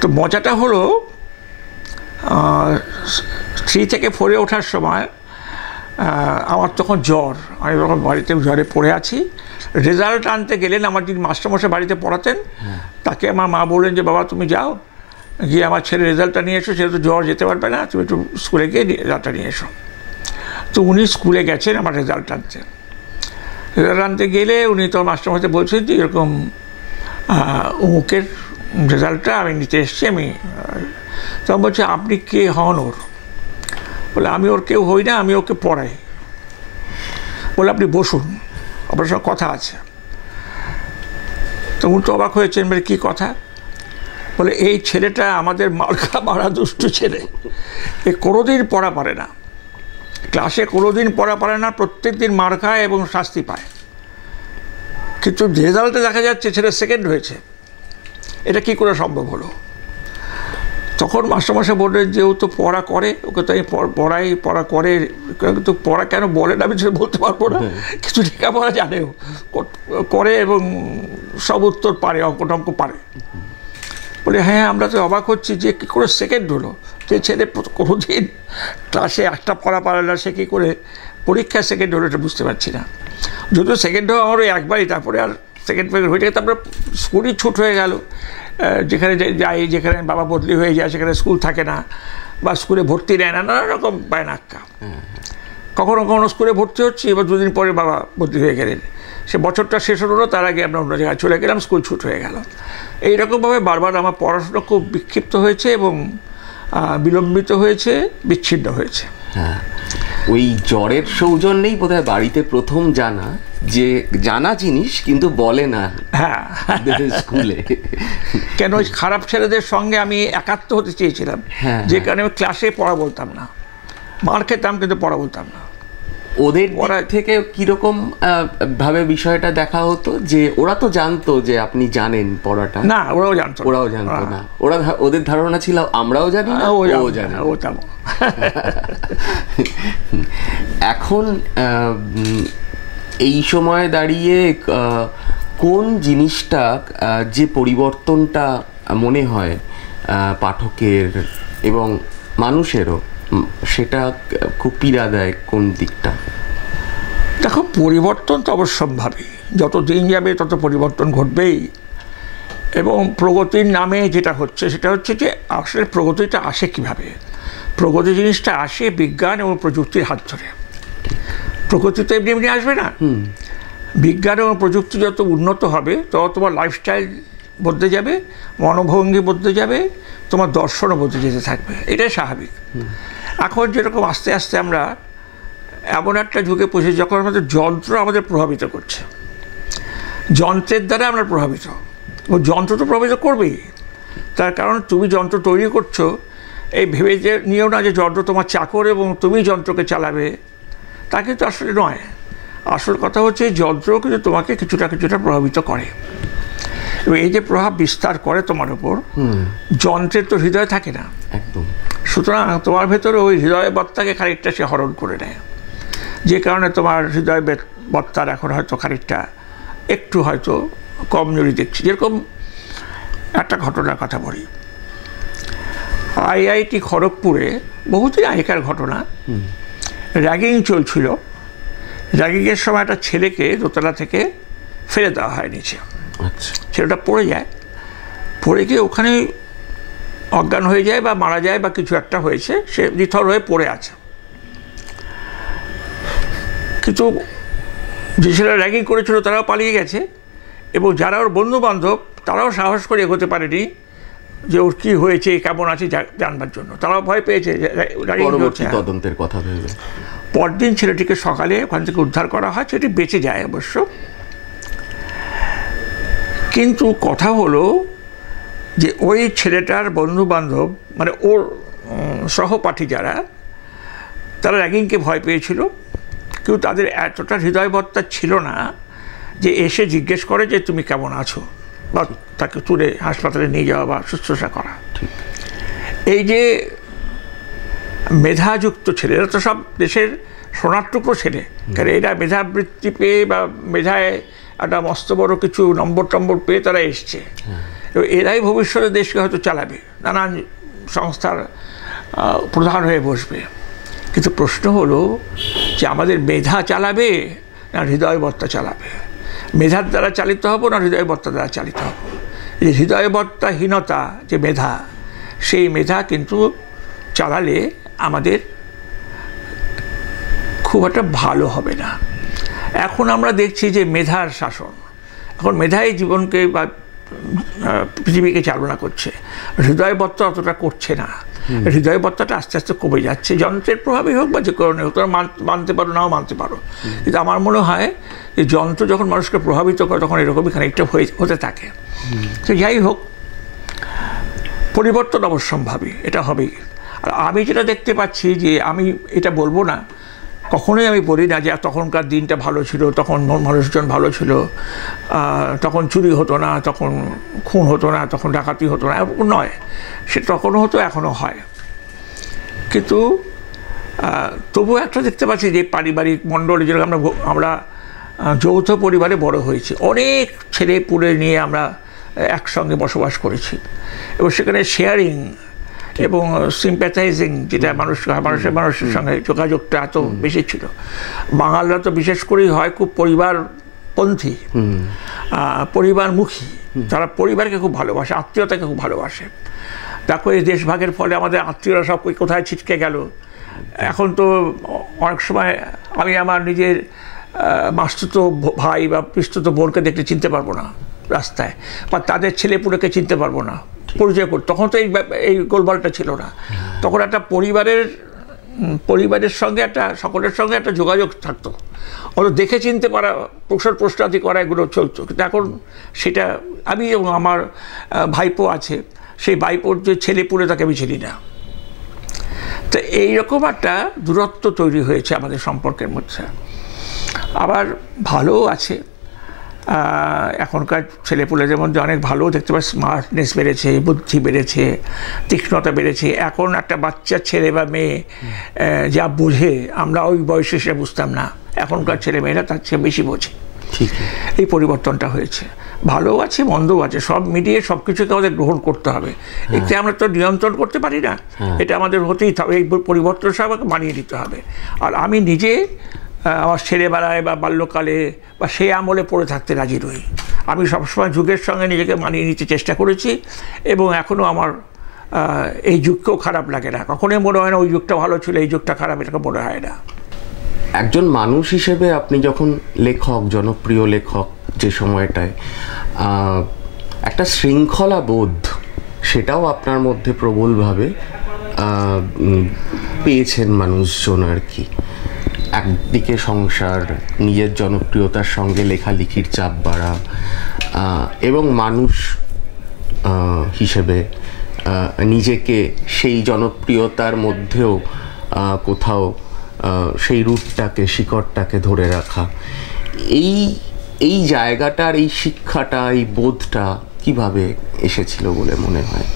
তো মজাটা হলো 3 থেকে 4-এ ওঠার সময় আমার তখন জ্বর, আমি তখন বাড়িতে জ্বরে পড়ে আছি। রেজাল্ট আনতে গেলেন আমার যিনি মাস্টারমশাই বাড়িতে পড়াতেন, তাকে আমার মা বললেন যে বাবা তুমি যাও, গিয়ে আমার ছেলের রেজাল্টটা নিয়ে এসো, সেহেতু জ্বর যেতে পারবে না, তুমি একটু স্কুলে গিয়ে রেজাল্টটা নিয়ে এসো। তো উনি স্কুলে গেছেন আমার রেজাল্ট আনতে। রেজাল্ট আনতে গেলে উনি তো মাস্টারমশাই বলছেন যে এরকম অমুকের রেজাল্টটা আমি নিতে এসেছি। আমি তখন বলছি আপনি কে হন ওর? বলে আমি ওর কেউ হই না, আমি ওকে পড়াই। বলে আপনি বসুন, আপনার সঙ্গে কথা আছে। তো উনি তো অবাক হয়েছেন, বলে কী কথা? বলে এই ছেলেটা আমাদের মারা দুষ্টু ছেলে, এ কোনোদিন পড়া পারে না, ক্লাসে কোনোদিন পড়া পারে না, প্রত্যেক দিন মার খায় এবং শাস্তি পায়, কিন্তু রেজাল্টে দেখা যাচ্ছে ছেলে সেকেন্ড হয়েছে, এটা কি করে সম্ভব হলো? তখন মাস্টারমশাই বললেন যে ও তো পড়া করে, ওকে তো আমি পড়া করে, কিন্তু পড়া কেন বলে না আমি সেটা বলতে পারবো না, কিছু লেখাপড়া জানেও করে এবং সব উত্তর পারে, অঙ্ক পারে। বলে হ্যাঁ, আমরা তো অবাক হচ্ছি যে কী করে সেকেন্ড হলো, যে ছেলে কোনোদিন ক্লাসে একটা পড়া পারে না, সে কী করে পরীক্ষায় সেকেন্ড হলো এটা বুঝতে পারছি না। যদিও সেকেন্ড হওয়া আমারও একবারই, তারপরে আর সেকেন্ড হয়ে যায়, তারপরে স্কুলই ছুট হয়ে গেল। যেখানে যাই, যেখানে বাবা বদলি হয়ে যায় সেখানে স্কুল থাকে না, বা স্কুলে ভর্তি নেয় না, নানা রকম বায়নাক্কা। কখনো কখনো স্কুলে ভর্তি হচ্ছি, এবার 2 দিন পরে বাবা বদলি হয়ে গেলেন, সে বছরটা শেষ হলো, তার আগে আমরা অন্য জায়গায় চলে গেলাম, স্কুল ছুট হয়ে গেল। এইরকমভাবে বারবার আমার পড়াশোনা খুব বিক্ষিপ্ত হয়েছে এবং বিলম্বিত হয়েছে, বিচ্ছিন্ন হয়েছে। হ্যাঁ, ওই জ্বরের সৌজন্যেই বোধহয় বাড়িতে প্রথম জানা জিনিস কিন্তু বলে না। হ্যাঁ, স্কুলে কেন ওই খারাপ ছেলেদের সঙ্গে আমি একাত্ম হতে চেয়েছিলাম, যে কারণে আমি ক্লাসে পড়া বলতাম না, মার খেতাম কিন্তু পড়া বলতাম না। ওদের থেকে কিরকম ভাবে বিষয়টা দেখা হতো? যে ওরা তো জানতো যে আপনি জানেন পড়াটা? না, ওরাও জানতো না। ওদের ধারণা ছিল আমরাও জানি না, ও জানে। এখন এই সময়ে দাঁড়িয়ে কোন জিনিসটা, যে পরিবর্তনটা মনে হয় পাঠকের এবং মানুষেরও, সেটা খুব পীড়া দেয় কোন দিকটা? দেখো, পরিবর্তন তো অবশ্যম্ভাবী, যত দিন যাবে তত পরিবর্তন ঘটবেই। এবং প্রগতির নামে যেটা হচ্ছে সেটা হচ্ছে যে আসলে প্রগতিটা আসে কীভাবে? প্রগতি জিনিসটা আসে বিজ্ঞান এবং প্রযুক্তির হাত ধরে। প্রগতি তো এমনি এমনি আসবে না। বিজ্ঞান এবং প্রযুক্তি যত উন্নত হবে তত তোমার লাইফস্টাইল বদলে যাবে, মনোভঙ্গি বদলে যাবে, তোমার দর্শনও বদলে যেতে থাকবে, এটাই স্বাভাবিক। এখন যেরকম আস্তে আস্তে আমরা এমন একটা যুগে পৌঁছেছি যখন আমাদের যন্ত্র আমাদের প্রভাবিত করছে, যন্ত্রের দ্বারা আমরা প্রভাবিত, ও যন্ত্র তো প্রভাবিত করবেই। তার কারণ তুমি যন্ত্র তৈরি করছো, এই ভেবে যে নিয়েও না যে যন্ত্র তোমার চাকর এবং তুমি যন্ত্রকে চালাবে, তা কিন্তু আসলে নয়। আসল কথা হচ্ছে যন্ত্র কিন্তু তোমাকে কিছুটা কিছুটা প্রভাবিত করে, এবং এই যে প্রভাব বিস্তার করে তোমার উপর, যন্ত্রের তো হৃদয় থাকে না একদম। সুতরাং তোমার ভেতরে ওই হৃদয় বত্তাকে খানিকটা সে হরণ করে নেয়, যে কারণে তোমার হৃদয় বত্তার এখন হয়তো খানিকটা একটু হয়তো কমজোরি দেখছি। যেরকম একটা ঘটনার কথা বলি, IIT খড়গপুরে বহুদিন আগেকার ঘটনা, র্যাগিং চলছিল। র্যাগিংয়ের সময় একটা ছেলেকে দোতলা থেকে ফেলে দেওয়া হয় নিচে। ছেলেটা পড়ে যায়, পড়ে গিয়ে ওখানে অজ্ঞান হয়ে যায় বা মারা যায় বা কিছু একটা হয়েছে, সে নিথর হয়ে পড়ে আছে। কিন্তু যে ছেলেরা র্যাগিং করেছিল তারাও পালিয়ে গেছে, এবং যারা ওর বন্ধু বান্ধব তারাও সাহস করে এগোতে পারেনি যে ওর কী হয়েছে, কেমন আছে জানবার জন্য। তারাও ভয় পেয়েছে তদন্তের কথা ভেবে। পরদিন ছেলেটিকে সকালে ওখান থেকে উদ্ধার করা হয়, ছেলেটি বেঁচে যায় অবশ্য। কিন্তু কথা হলো যে ওই ছেলেটার বন্ধু বান্ধব, মানে ওর সহপাঠী যারা, তারা র্যাগিংকে ভয় পেয়েছিল, কিন্তু তাদের এতটা হৃদয়বত্তা ছিল না যে এসে জিজ্ঞেস করে যে তুমি কেমন আছো, বা তাকে তুলে হাসপাতালে নিয়ে যাওয়া বা শুশ্রূষা করা। এই যে মেধাযুক্ত ছেলেরা তো সব দেশের সোনার টুকরো ছেলে, কারণ এরা মেধাবৃত্তি পেয়ে বা মেধায় একটা মস্ত বড় কিছু নম্বর পেয়ে তারা এসছে, এবং এরাই ভবিষ্যতে দেশকে হয়তো চালাবে, নানান সংস্থার প্রধান হয়ে বসবে। কিন্তু প্রশ্ন হলো যে আমাদের মেধা চালাবে না হৃদয়বত্তা চালাবে? মেধার দ্বারা চালিত হব না হৃদয়বত্তা দ্বারা চালিত হব? এই হৃদয়বত্তাহীনতা যে মেধা, সেই মেধা কিন্তু চালালে আমাদের খুব একটা ভালো হবে না। এখন আমরা দেখছি যে মেধার শাসন, এখন মেধাই জীবনকে বা পৃথিবীকে চালনা করছে, হৃদয়বত্তা অতটা করছে না। হৃদয়বত্তাটা আস্তে আস্তে কমে যাচ্ছে, যন্ত্রের প্রভাবই হোক বা যে কারণে হোক, তোমরা মানতে পারো নাও মানতে পারো, কিন্তু আমার মনে হয় যে যন্ত্র যখন মানুষকে প্রভাবিত করে তখন এরকমই খানিকটা হতে থাকে। তো যাই হোক, পরিবর্তন অবশ্যম্ভাবী, এটা হবেই। আর আমি যেটা দেখতে পাচ্ছি যে, আমি এটা বলবো না, কখনোই আমি বলি না যে তখনকার দিনটা ভালো ছিল, তখন মানুষজন ভালো ছিল, তখন চুরি হতো না, তখন খুন হতো না, তখন ডাকাতি হতো না, নয়, সে তখনও হতো, এখনও হয়। কিন্তু তবুও একটা দেখতে পাচ্ছি যে পারিবারিক মণ্ডলে, যেরকম আমরা যৌথ পরিবারে বড় হয়েছি, অনেক ছেলে পুলে নিয়ে আমরা একসঙ্গে বসবাস করেছি, এবং সেখানে শেয়ারিং এবং সিম্প্যাথাইজিং, যেটা মানুষের সঙ্গে যোগাযোগটা এত বেশি ছিল। বাঙালরা তো বিশেষ করেই হয় খুব পরিবারপন্থী, পরিবারমুখী, তারা পরিবারকে খুব ভালোবাসে, আত্মীয়তাকে খুব ভালোবাসে। দেখো এই দেশভাগের ফলে আমাদের আত্মীয়রা সব কোথায় ছিটকে গেল। এখন তো অনেক সময় আমি আমার নিজের মাসতুতো ভাই বা পিসতুতো বোনকে দেখলে চিনতে পারবো না রাস্তায়, বা তাদের ছেলেপুলেকে চিনতে পারবো না, পরিচয় করতে। তখন তো এই গোলমালটা ছিল না, তখন একটা পরিবারের সঙ্গে সকলের সঙ্গে একটা যোগাযোগ থাকতো, ওরা দেখে চিনতে পারা, প্রশ্নাদি করা, এগুলো চলতো। কিন্তু এখন সেটা, আমি এবং আমার ভাইপো আছে, সেই ভাইপোর যে ছেলেপুলে তাকে আমি চিনি না। তো এইরকম একটা দূরত্ব তৈরি হয়েছে আমাদের সম্পর্কের মধ্যে। আবার ভালোও আছে, এখনকার ছেলেপুলেদের মধ্যে অনেক ভালো দেখতে পাই, স্মার্টনেস বেড়েছে, বুদ্ধি বেড়েছে, তীক্ষ্ণতা বেড়েছে। এখন একটা বাচ্চা ছেলে বা মেয়ে যা বোঝে, আমরা ওই বয়সে সে বুঝতাম না, এখনকার ছেলেমেয়েরা তার চেয়ে বেশি বোঝে। এই পরিবর্তনটা হয়েছে, ভালো আছে মন্দও আছে, সব মিলিয়ে সব কিছুকে আমাদের গ্রহণ করতে হবে। এতে আমরা তো নিয়ন্ত্রণ করতে পারি না, এটা আমাদের হতেই হবে, এই পরিবর্তন সব আমাকে মানিয়ে নিতে হবে। আর আমি নিজে আমার ছেলেবেলায় বা বাল্যকালে বা সেই আমলে পড়ে থাকতে রাজি নই। আমি সবসময় যুগের সঙ্গে নিজেকে মানিয়ে নিতে চেষ্টা করেছি, এবং এখনও আমার এই যুগকেও খারাপ লাগে না, কখনোই মনে হয় না ওই যুগটা ভালো ছিল, এই যুগটা খারাপ, এটাকে মনে হয় না। একজন মানুষ হিসেবে আপনি যখন লেখক, জনপ্রিয় লেখক, যে সময়টায় একটা শৃঙ্খলা বোধ, সেটাও আপনার মধ্যে প্রবলভাবে পেয়েছেন মানুষজন আর কি। একদিকে সংসার, নিজের জনপ্রিয়তার সঙ্গে লেখালেখির চাপ বাড়া, এবং মানুষ হিসেবে নিজেকে সেই জনপ্রিয়তার মধ্যেও কোথাও সেই রুটটাকে, শিকড়টাকে ধরে রাখা, এই জায়গাটার, এই শিক্ষাটা, এই বোধটা কিভাবে এসেছিল বলে মনে হয়?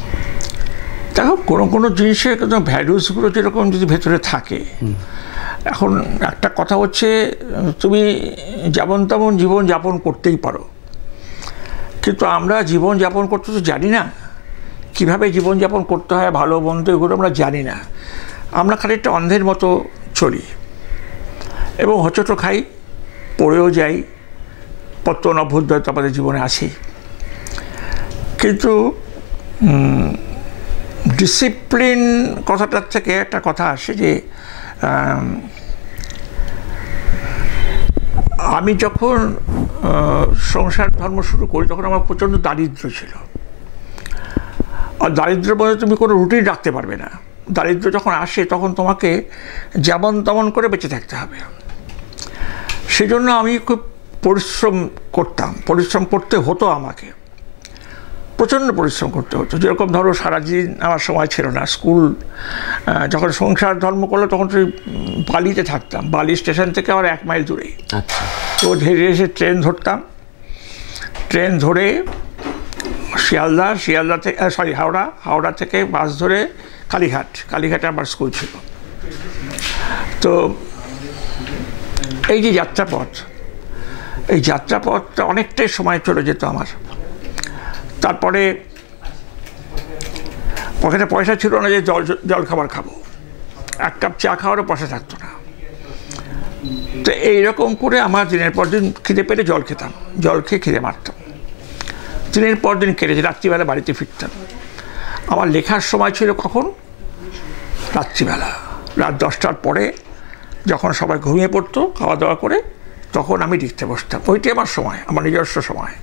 দেখো, কোনো কোনো জিনিসের ভ্যালুসগুলো যেরকম যদি ভেতরে থাকে, এখন একটা কথা হচ্ছে তুমি যেমন তেমন জীবনযাপন করতেই পারো, কিন্তু আমরা জীবনযাপন করতে তো জানি না। কীভাবে জীবনযাপন করতে হয়, ভালো মন্দ, এগুলো আমরা জানি না। আমরা খালি একটা অন্ধের মতো চলি এবং হোঁচট খাই, পড়েও যাই, পত্তন অভ্যুদয় তো আমাদের জীবনে আছেই। কিন্তু ডিসিপ্লিন কথাটার থেকে একটা কথা আসে যে আমি যখন সংসার ধর্ম শুরু করি তখন আমার প্রচণ্ড দারিদ্র ছিল। আর দারিদ্র বলে তুমি কোনো রুটিন রাখতে পারবে না। দারিদ্র যখন আসে তখন তোমাকে যেমন তেমন করে বেঁচে থাকতে হবে। সেজন্য আমি খুব পরিশ্রম করতাম, পরিশ্রম করতে হতো, আমাকে প্রচণ্ড পরিশ্রম করতে হতো। যেরকম ধরো সারাদিন আমার সময় ছিল না। স্কুল যখন সংসার ধর্ম করলো তখন সেই বালিতে থাকতাম, বালি স্টেশন থেকে আবার 1 মাইল দূরে। তো ধীরে এসে ট্রেন ধরতাম, ট্রেন ধরে শিয়ালদা থেকে হাওড়া থেকে বাস ধরে কালীঘাটে আমার স্কুল ছিল। তো এই যে যাত্রাপথ, এই যাত্রাপথটা অনেকটাই সময় চলে যেত আমার। তারপরে পকেটে পয়সা ছিল না যে জল খাবার খাবো, 1 কাপ চা খাওয়ারও পয়সা থাকতো না। তো এইরকম করে আমার দিনের পর দিন খিদে পেলে জল খেতাম, জল খেয়ে খিদে মারতাম, দিনের পর দিন কেটেছে। রাত্রিবেলা বাড়িতে ফিরতাম। আমার লেখার সময় ছিল কখন? রাত্রিবেলা, রাত 10টার পরে, যখন সবাই ঘুমিয়ে পড়তো খাওয়া দাওয়া করে, তখন আমি লিখতে বসতাম। ওইটাই আমার সময়, আমার নিজস্ব সময়।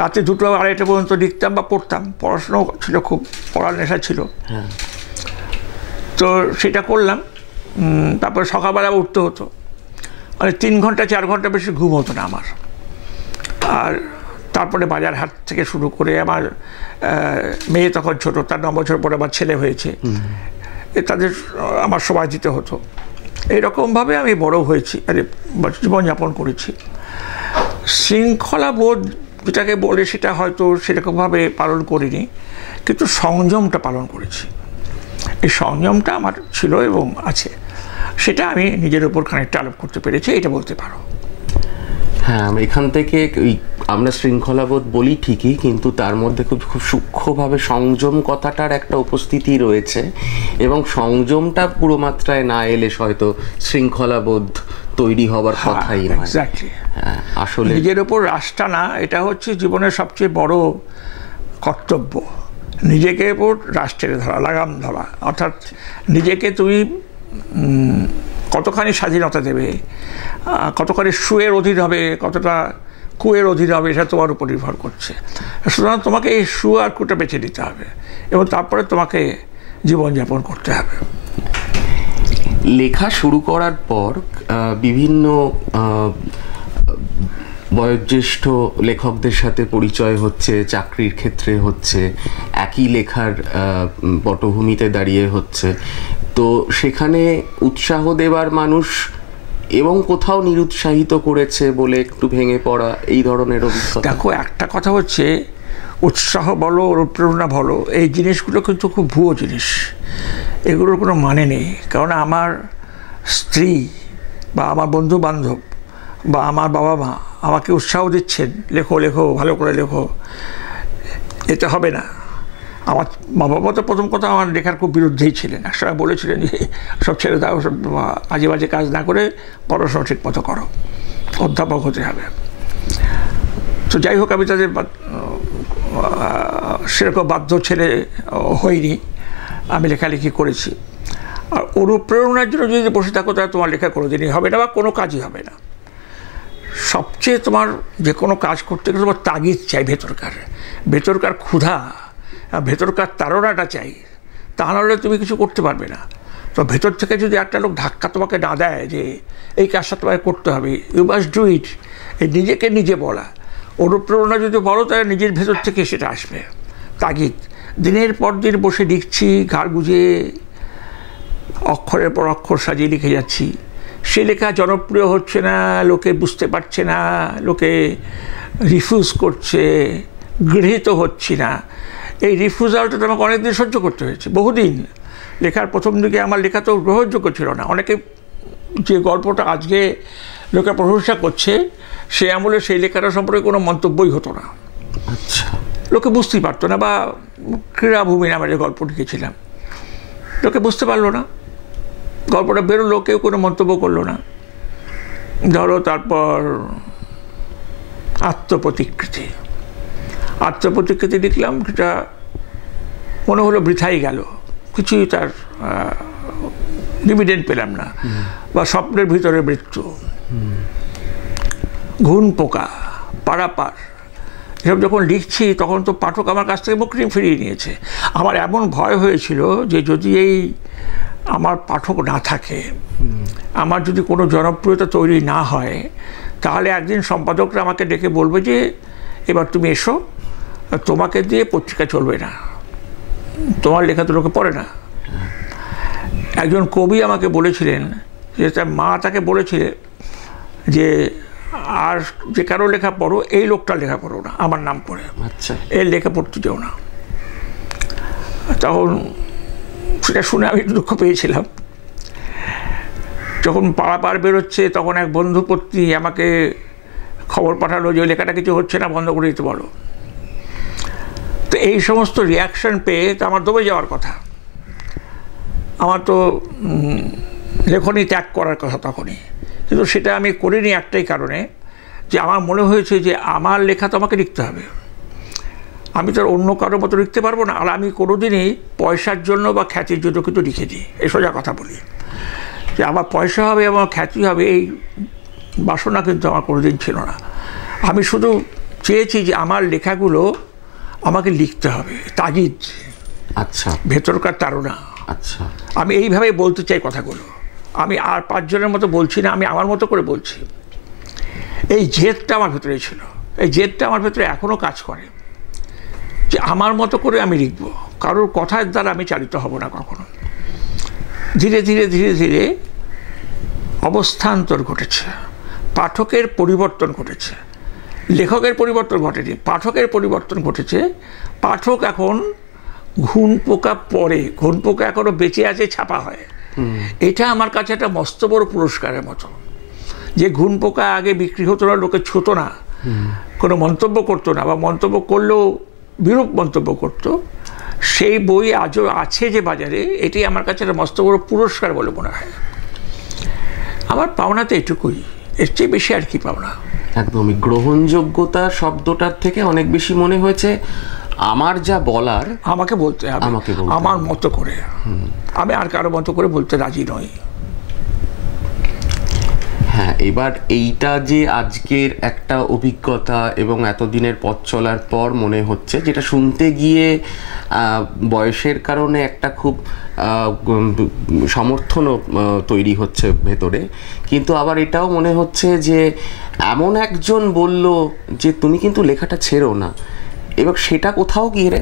রাতে 2টো 2:30 পর্যন্ত লিখতাম বা পড়তাম। পড়াশোনাও ছিল, খুব পড়ার নেশা ছিল। তো সেটা করলাম। তারপরে সকালবেলা উঠতে হতো, মানে 3 ঘন্টা 4 ঘন্টা বেশি ঘুম হতো না আমার। আর তারপরে বাজার হাট থেকে শুরু করে, আমার মেয়ে তখন ছোট, তার 9 বছর পরে আমার ছেলে হয়েছে, তাদের আমার সময় দিতে হতো। এইরকমভাবে আমি বড় হয়েছি, জীবনযাপন করেছি। শৃঙ্খলা বোধ যেটাকে বলে সেটা হয়তো সেরকমভাবে পালন করিনি, কিন্তু সংযমটা পালন করেছি। এই সংযমটা আমার ছিল এবং আছে, সেটা আমি নিজের উপর খানিকটা আরোপ করতে পেরেছি, এটা বলতে পারো। হ্যাঁ, এখান থেকে আমরা শৃঙ্খলাবোধ বলি ঠিকই, কিন্তু তার মধ্যে খুব সূক্ষ্মভাবে সংযম কথাটার একটা উপস্থিতি রয়েছে, এবং সংযমটা পুরো মাত্রায় না এলে হয়তো শৃঙ্খলাবোধ তৈরি হবার কথাই নয়। আসলে নিজের উপর রাশটা না, এটা হচ্ছে জীবনের সবচেয়ে বড় কর্তব্য। নিজেকে উপর রাশ টেনে ধরা, লাগাম ধরা, অর্থাৎ নিজেকে তুমি কতখানি স্বাধীনতা দেবে, কতখানি সুয়ের অধীন হবে, কতটা কুয়ের অধীন হবে, এটা তোমার উপর নির্ভর করছে। সুতরাং তোমাকে এই সু আর কুটা বেছে নিতে হবে এবং তারপরে তোমাকে জীবনযাপন করতে হবে। লেখা শুরু করার পর বিভিন্ন বয়োজ্যেষ্ঠ লেখকদের সাথে পরিচয় হচ্ছে, চাকরির ক্ষেত্রে হচ্ছে, একই লেখার পটভূমিতে দাঁড়িয়ে হচ্ছে। তো সেখানে উৎসাহ দেবার মানুষ এবং কোথাও নিরুৎসাহিত করেছে বলে একটু ভেঙে পড়া, এই ধরনের অভিজ্ঞতা? দেখো, একটা কথা হচ্ছে উৎসাহ বলো, অনুপ্রেরণা বলো, এই জিনিসগুলো কিন্তু খুব ভুয়ো জিনিস। এগুলোর কোনো মানে নেই। কারণ আমার স্ত্রী বা আমার বন্ধু বান্ধব বা আমার বাবা মা আমাকে উৎসাহ দিচ্ছেন, লেখো লেখো, ভালো করে লেখো, এতে হবে না। আমার মা বাবা তো প্রথম কথা আমার লেখার খুব বিরুদ্ধেই ছিলেন। একসময় বলেছিলেন যে সব ছেড়ে দাও, সব আজে বাজে কাজ না করে পড়াশোনা ঠিক মতো করো, অধ্যাপক হতে হবে। তো যাই হোক, আমি তাদের সেরকম বাধ্য ছেলে হইনি, আমি লেখালেখি করেছি। আর অনুপ্রেরণার জন্য যদি বসে থাকো তাহলে তোমার লেখা কোনো দিনই হবে না বা কোনো কাজই হবে না। সবচেয়ে তোমার যে কোনো কাজ করতে গেলে তোমার তাগিদ চাই, ভেতরকার ক্ষুধা, ভেতরকার তাড়নাটা চাই, তা নাহলে তুমি কিছু করতে পারবে না। তো ভেতর থেকে যদি একটা লোক ধাক্কা তোমাকে না দেয় যে এই কাজটা তোমাকে করতে হবে, ইউ মাস্ট ডু ইট, এই নিজেকে নিজে বলা। অনুপ্রেরণা যদি বলো তাহলে নিজের ভেতর থেকে সেটা আসবে, তাগিদ। দিনের পর দিন বসে লিখছি, ঘাড় গুঁজে অক্ষরের পর অক্ষর সাজিয়ে লিখে যাচ্ছি। সে লেখা জনপ্রিয় হচ্ছে না, লোকে বুঝতে পারছে না, লোকে রিফিউজ করছে, গৃহীত হচ্ছি না। এই রিফিউজালটা তো আমাকে অনেকদিন সহ্য করতে হয়েছে, বহুদিন। লেখার প্রথম দিকে আমার লেখা তো গ্রহণযোগ্য ছিল না। অনেকে যে গল্পটা আজকে লোকে প্রশংসা করছে, সে আমলে সেই লেখাটা সম্পর্কে কোনো মন্তব্যই হতো না। আচ্ছা, লোকে বুঝতেই পারতো না। বা ক্রীড়াভূমি নামে যে গল্প লিখেছিলাম, লোকে বুঝতে পারলো না, গল্পটা বেরোলো, কেউ কোনো মন্তব্য করলো না। ধরো তারপর আত্মপ্রতিকৃতি লিখলাম, যেটা মনে হলো বৃথাই গেল, কিছুই তার ডিভিডেন্ড পেলাম না। বা স্বপ্নের ভিতরে মৃত্যু, ঘুণ পোকা, পারাপার, এসব যখন লিখছি তখন তো পাঠক আমার কাছ থেকে মুখ ফিরিয়ে নিয়েছে। আমার এমন ভয় হয়েছিল যে যদি এই আমার পাঠক না থাকে, আমার যদি কোনো জনপ্রিয়তা তৈরি না হয়, তাহলে একদিন সম্পাদকরা আমাকে ডেকে বলবে যে এবার তুমি এসো, তোমাকে দিয়ে পত্রিকা চলবে না, তোমার লেখা তো লোকে পড়ে না। একজন কবি আমাকে বলেছিলেন যে তার মা তাকে বলেছিল যে আর যে কারো লেখা পড়ো, এই লোকটার লেখা পড়ো না আমার নাম করে, আচ্ছা, এর লেখা পড়তে যেও না। তখন সেটা শুনে আমি একটু দুঃখ পেয়েছিলাম। যখন পারাপার বেরোচ্ছে তখন এক বন্ধু পত্নী আমাকে খবর পাঠালো যে ওই লেখাটা কিছু হচ্ছে না, বন্ধ করে দিতে বলো। তো এই সমস্ত রিয়াকশন পেয়ে তো আমার দমে যাওয়ার কথা। আমার তো লেখনী ত্যাগ করার কথা তখনই, কিন্তু সেটা আমি করিনি একটাই কারণে, যে আমার মনে হয়েছে যে আমার লেখা তো আমাকে লিখতে হবে, আমি তো অন্য কারোর মতো লিখতে পারবো না। আর আমি কোনোদিনই পয়সার জন্য বা খ্যাতির জন্য কিন্তু লিখে দিই, এই সোজা কথা বলি, যে আমার পয়সা হবে, আমার খ্যাতি হবে, এই বাসনা কিন্তু আমার কোনোদিন ছিল না। আমি শুধু চেয়েছি যে আমার লেখাগুলো আমাকে লিখতে হবে, তাগিদ, আচ্ছা, ভেতরকার তাড়না। আচ্ছা, আমি এইভাবেই বলতে চাই কথাগুলো। আমি আর পাঁচজনের মতো বলছি না, আমি আমার মতো করে বলছি। এই জেদটা আমার ভেতরে ছিল, এই জেদটা আমার ভেতরে এখনও কাজ করে, যে আমার মতো করে আমি লিখব, কারোর কথার দ্বারা আমি চালিত হব না কখনো। ধীরে ধীরে ধীরে ধীরে অবস্থান্তর ঘটেছে, পাঠকের পরিবর্তন ঘটেছে, লেখকের পরিবর্তন ঘটেনি, পাঠকের পরিবর্তন ঘটেছে। পাঠক এখন ঘুণ পোকা পড়ে, ঘুণ পোকা এখনো বেঁচে আছে, ছাপা হয়। এটা আমার কাছে একটা মস্ত বড় পুরস্কারের মতো, যে ঘুণ পোকা আগে বিক্রি হতো না, লোকে ছুতো না, কোনো মন্তব্য করতো না, বা মন্তব্য করলেও বিরূপ মন্তব্য করতো, সেই বই আজও আছে যে বাজারে, এটি আমার কাছে একটা মস্ত বড় পুরস্কার বলে মনে হয়। আমার পাওনা তো এটুকুই, এর চেয়ে বেশি আর কি পাওনা। একদমই। গ্রহণযোগ্যতা শব্দটার থেকে অনেক বেশি মনে হয়েছে আমার যা বলার আমাকে বলতে হবে, আমার মতো করে। আমি আর কারো মতো করে বলতে রাজি নই। হ্যাঁ, এবার এইটা যে আজকের একটা অভিজ্ঞতা এবং এতদিনের পথ চলার পর মনে হচ্ছে, যেটা শুনতে গিয়ে বয়সের কারণে একটা খুব সমর্থনও তৈরি হচ্ছে ভেতরে, কিন্তু আবার এটাও মনে হচ্ছে যে এমন একজন বলল যে তুমি কিন্তু লেখাটা ছেড়ো না, এবং সেটা কোথাও গিয়ে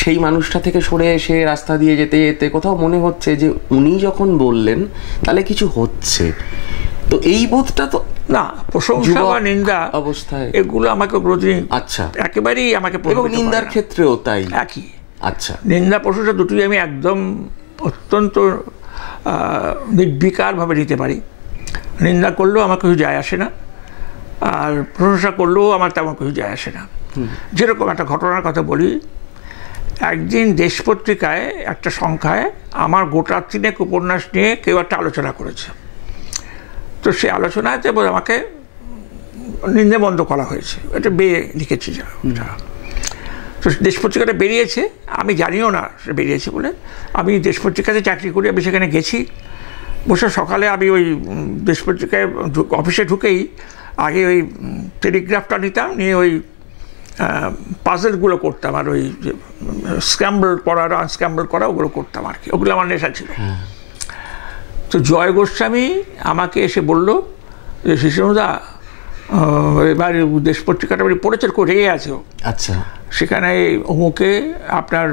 সেই মানুষটা থেকে সরে এসে রাস্তা দিয়ে যেতে যেতে কোথাও মনে হচ্ছে যে উনি যখন বললেন তাহলে কিছু হচ্ছে। তো এই বোধটা তো না, প্রশংসা বা নিন্দা অবস্থায় এগুলো আমাকে প্রতিদিন, আচ্ছা, একেবারেই আমাকে, এবং নিন্দার ক্ষেত্রেও তাই একই। আচ্ছা, নিন্দা প্রশংসা দুটোই আমি একদম অত্যন্ত নির্বিকারভাবে নিতে পারি। নিন্দা করলেও আমার কিছু যায় আসে না, আর প্রশংসা করলেও আমার তেমন কিছু যায় আসে না। যেরকম একটা ঘটনার কথা বলি, একদিন দেশ পত্রিকায় একটা সংখ্যায় আমার গোটা 3 উপন্যাস নিয়ে কেউ একটা আলোচনা করেছে। তো সেই আলোচনাতে আমাকে নিন্দাবন্ধ করা হয়েছে, এটা বেয়ে লিখেছি যারা। তো দেশ পত্রিকাটা বেরিয়েছে, আমি জানিও না সে বেরিয়েছে বলে। আমি দেশ পত্রিকাতে চাকরি করি, আমি সেখানে গেছি। বসে সকালে আমি ওই দেশ পত্রিকায় অফিসে ঢুকেই আগে ওই টেলিগ্রাফটা নিতাম, নিয়ে ওই পাজেলগুলো করতাম, আর ওই স্ক্র্যাম্বল করা, আনস্ক্র্যাম্বল করা, ওগুলো করতাম আর কি, ওগুলো আমার নেশা ছিল। তো জয় গোস্বামী আমাকে এসে বলল যে শিশুদা, এবার দেশ পত্রিকাটা পড়েছে, খুব রেগে আছে। আচ্ছা। সেখানে অমুকে আপনার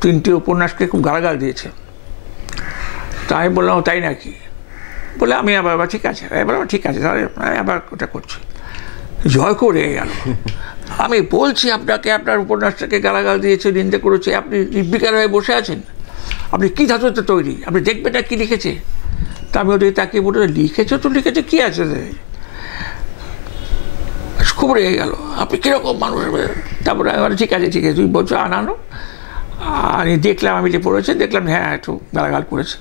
3টি উপন্যাসকে খুব গালাগাল দিয়েছে। তাই আমি বললাম তাই নাকি? বলে আমি আবার ঠিক আছে, এবার ঠিক আছে তাহলে আবার ওটা করছি। জয় করে গেল। আমি বলছি আপনাকে, আপনার উপন্যাসটাকে গালাগাল দিয়েছে, নিন্দে করেছে, আপনি নির্বিকার হয়ে বসে আছেন, আপনি কী ধাতুতে তৈরি, আপনি দেখবেন না কী লিখেছে। তা আমি ওদের তাকিয়ে বলে লিখেছে তো লিখেছে, কী আছে? খুব রেগে গেল, আপনি কীরকম মানুষ। তারপরে আমি ঠিক আছে ঠিক আছে, তুই বলছো আনানো। আমি দেখলাম, আমি যে পড়েছে দেখলাম হ্যাঁ একটু গালাগাল করেছে।